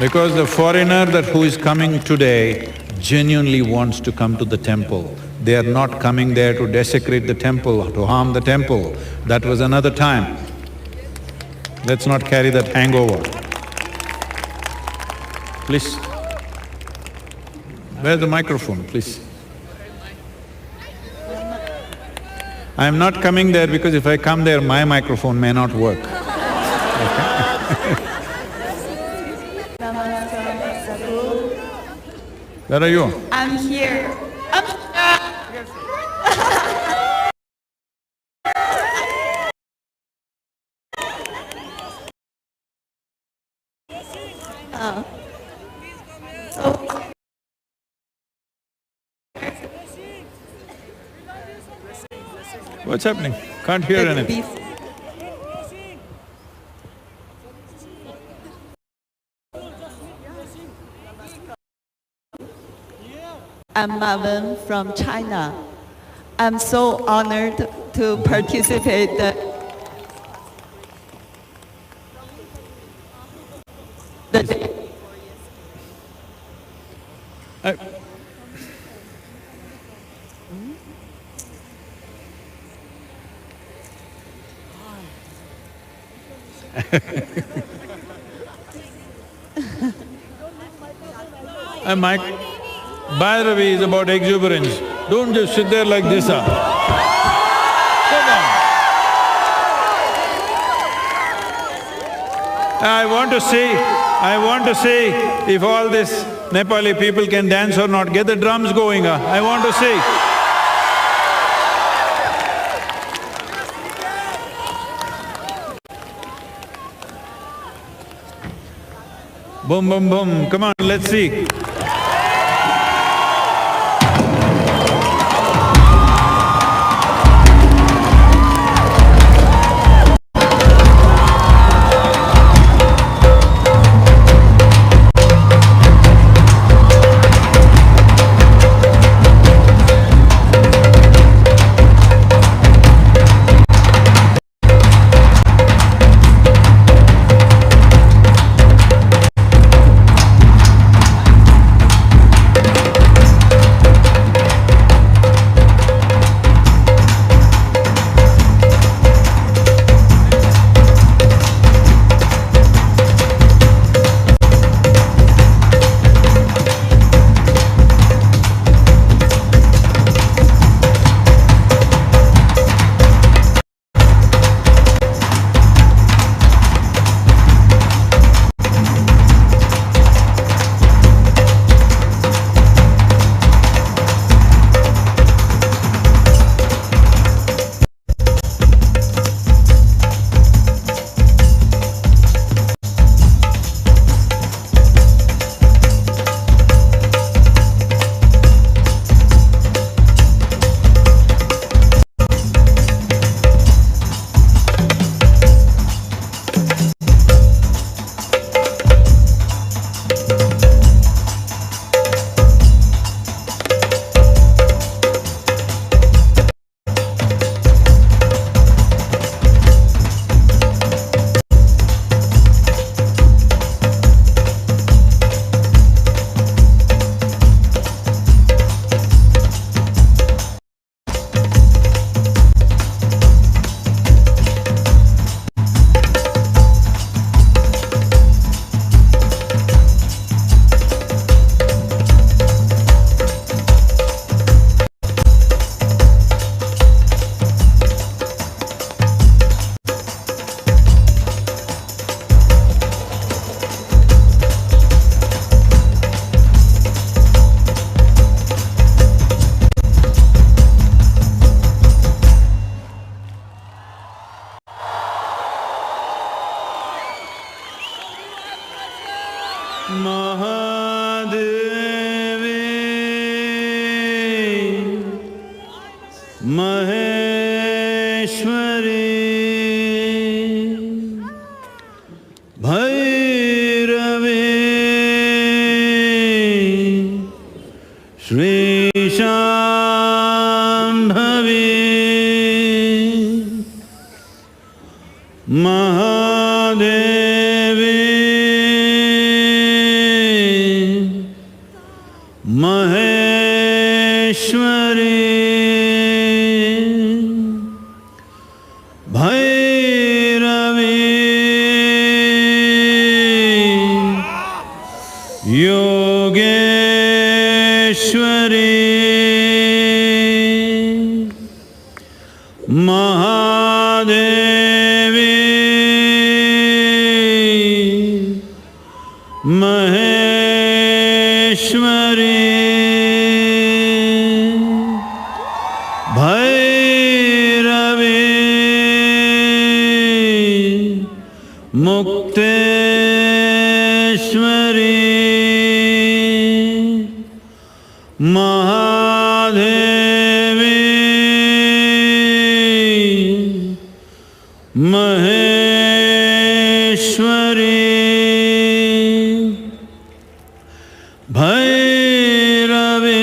the foreigner who is coming today genuinely wants to come to the temple. They are not coming there to desecrate the temple, to harm the temple. That was another time. Let's not carry that hangover. Please. Where's the microphone, please? I'm not coming there because if I come there, my microphone may not work. Where are you? I'm here. What's happening? Can't hear anything. I'm Marvin from China. I'm so honored to participate Mike, Bhairavi is about exuberance. Don't just sit there like this, Come on. I want to see if all this Nepali people can dance or not. Get the drums going, I want to see. Boom, boom, boom, come on, let's see. Maheshwari Bhairavi Shri Shambhavi Mahadevi Maheshwari Bhairavi Yogeshwari Mahadevi Maheshwari Bhairavi Mukteshwari Mahadevi Maheshwari Bhairavi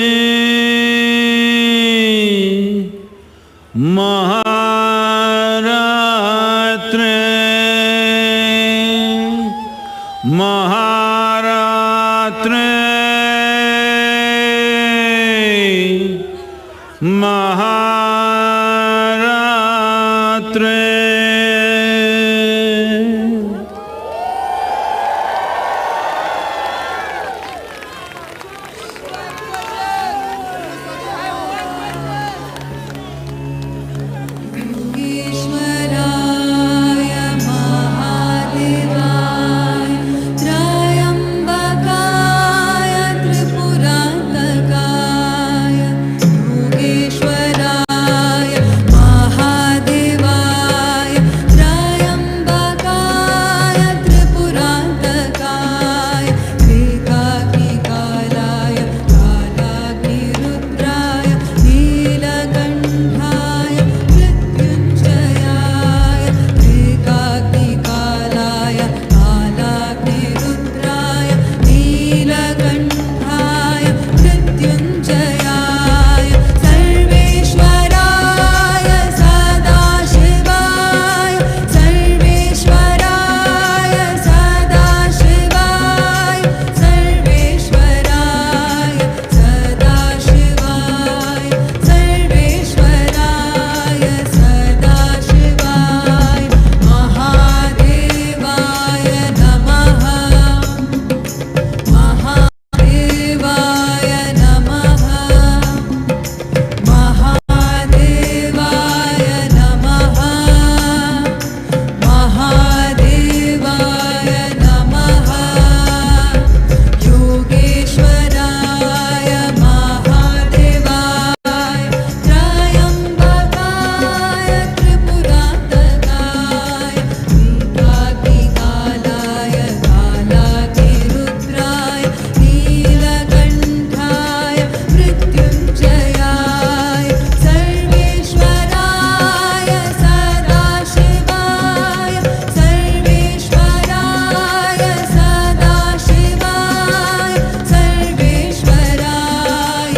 महारात्रे महारात्रे महारात्रे ईश्वराय महादेवाय त्रयम्बकाय त्रिपुरान्तकाय योगेश्वराय महादेवाय त्रयम्बकाय त्रिपुरान्तकाय एकाकीकालाय कालाग्निरुद्राय नीलकण्ठाय मृत्युञ्जयाय एकाकीकालाय कालाग्निरुद्राय नीलकण्ठाय मृत्युञ्जयाय सर्वेश्वराय सदाशिवाय सर्वेश्वराय सदाशिवाय सर्वेश्वराय सदाशिवाय सर्वेश्वराय सदाशिवाय महादेवाय नमः महादेवाय नमः महादेवाय नमः महादेवाय नमः योगेश्वराय महादेवाय त्रयम्बकाय त्रिपुरान्तकाय एकाकीकालाय कालाग्निरुद्राय नीलकण्ठाय मृत्युञ्जयाय सर्वेश्वराय सदाशिवाय सर्वेश्वराय सदाशिवाय सर्वेश्वराय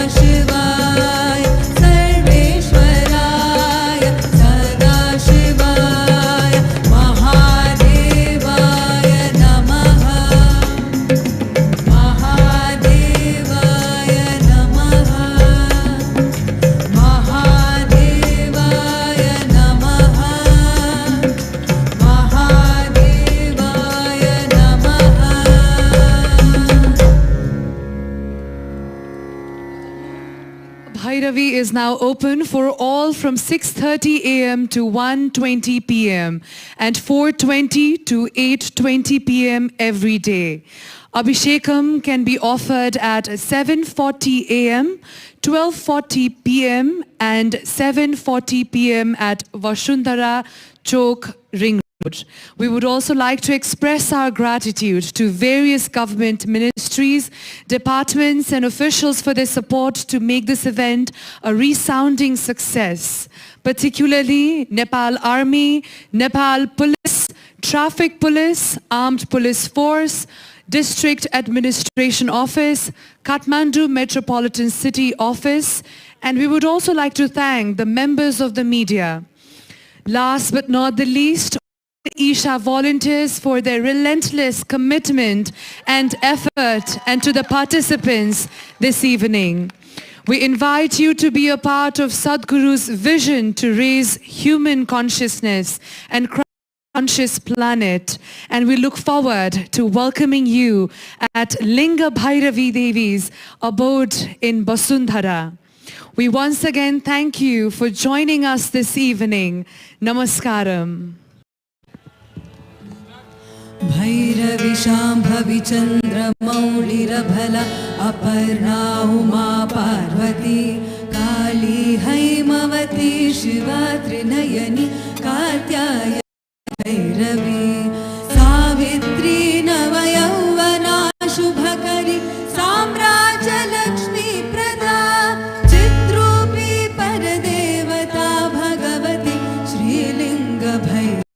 सदाशिवाय सर्वेश्वराय सदाशिवाय महादेवाय नमः महादेवाय नमः महादेवाय नमः महादेवाय नमः Bhairavi is now open for all from 6:30 a.m. to 1:20 p.m. and 4:20 to 8:20 p.m. every day. Abhishekam can be offered at 7:40 a.m., 12:40 p.m. and 7:40 p.m. at Vashundhara Chowk Ring We would also like to express our gratitude to various government ministries, departments and officials for their support to make this event a resounding success, particularly Nepal Army, Nepal Police, Traffic Police, Armed Police Force, District Administration Office, Kathmandu Metropolitan City Office, and we would also like to thank the members of the media. Last but not the least, Isha volunteers for their relentless commitment and effort, and to the participants this evening. We invite you to be a part of Sadhguru's vision to raise human consciousness and create a conscious planet, and we look forward to welcoming you at Linga Bhairavi Devi's abode in Basundhara. We once again thank you for joining us this evening. Namaskaram. Bhairavi Shambhavi चन्द्रमौळिरभला Aparna Uma Parvati काली हैमवती शिवा त्रिनयनी कात्यायनी भैरवी सावित्री नवयौवना शुभकरी साम्राज्यलक्ष्मी प्रदा चिद्रूपी परदेवता भगवती श्रीलिंग भैरवी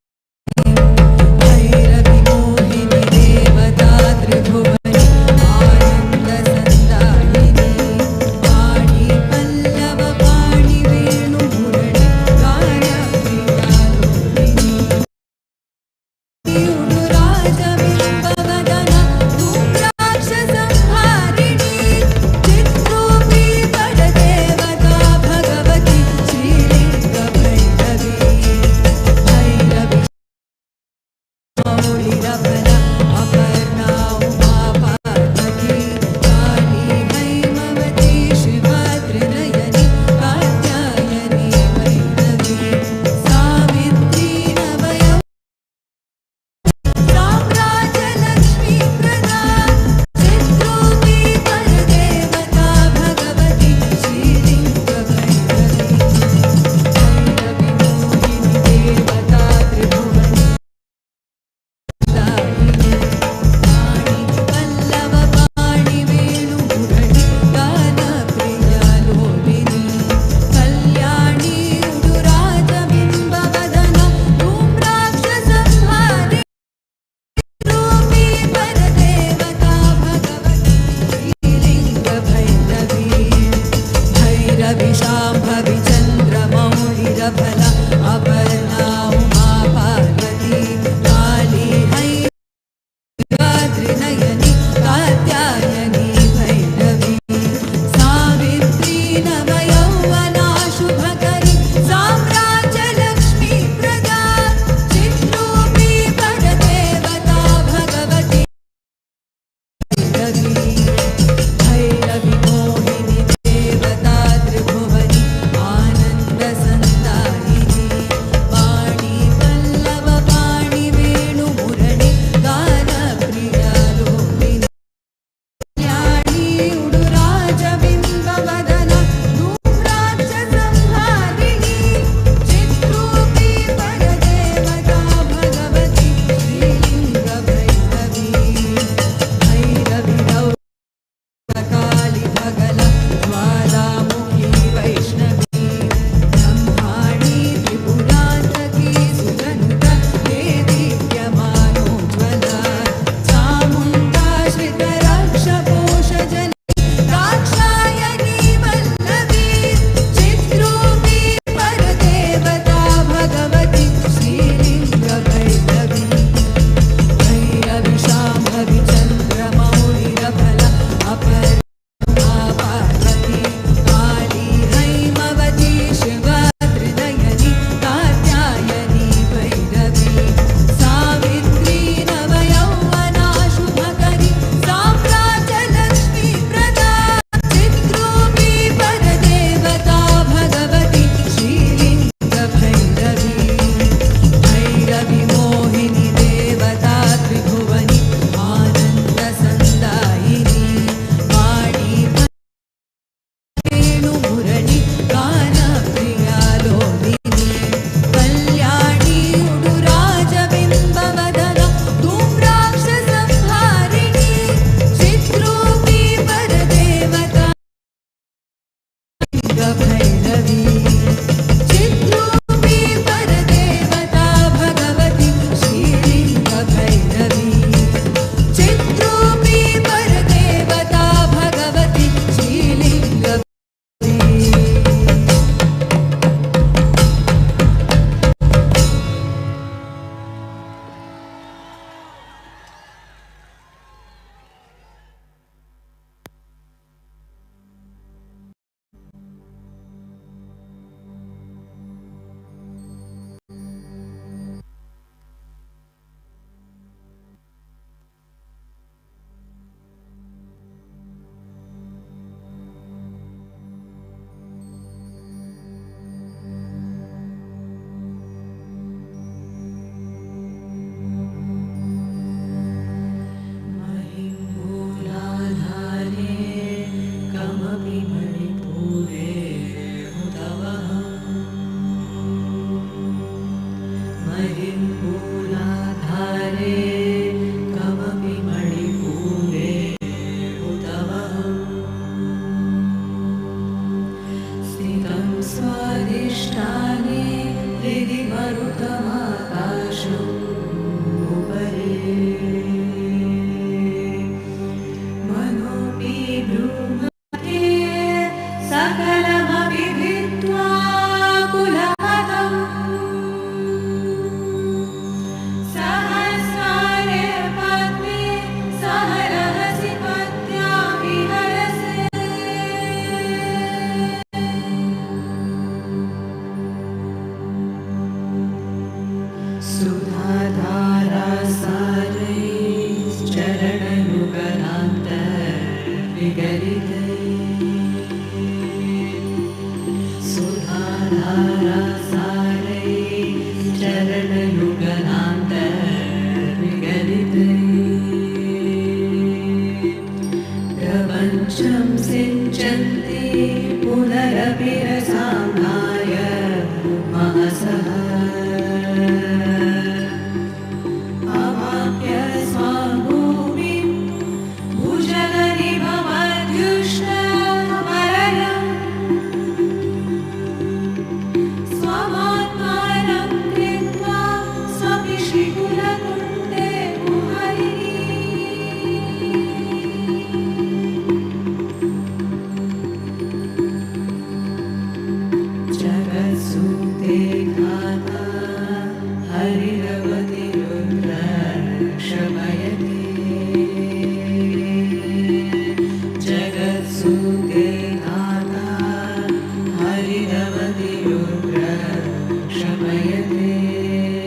प्रपञ्चं सिञ्चन्ति पुनरपि रसाम्नानि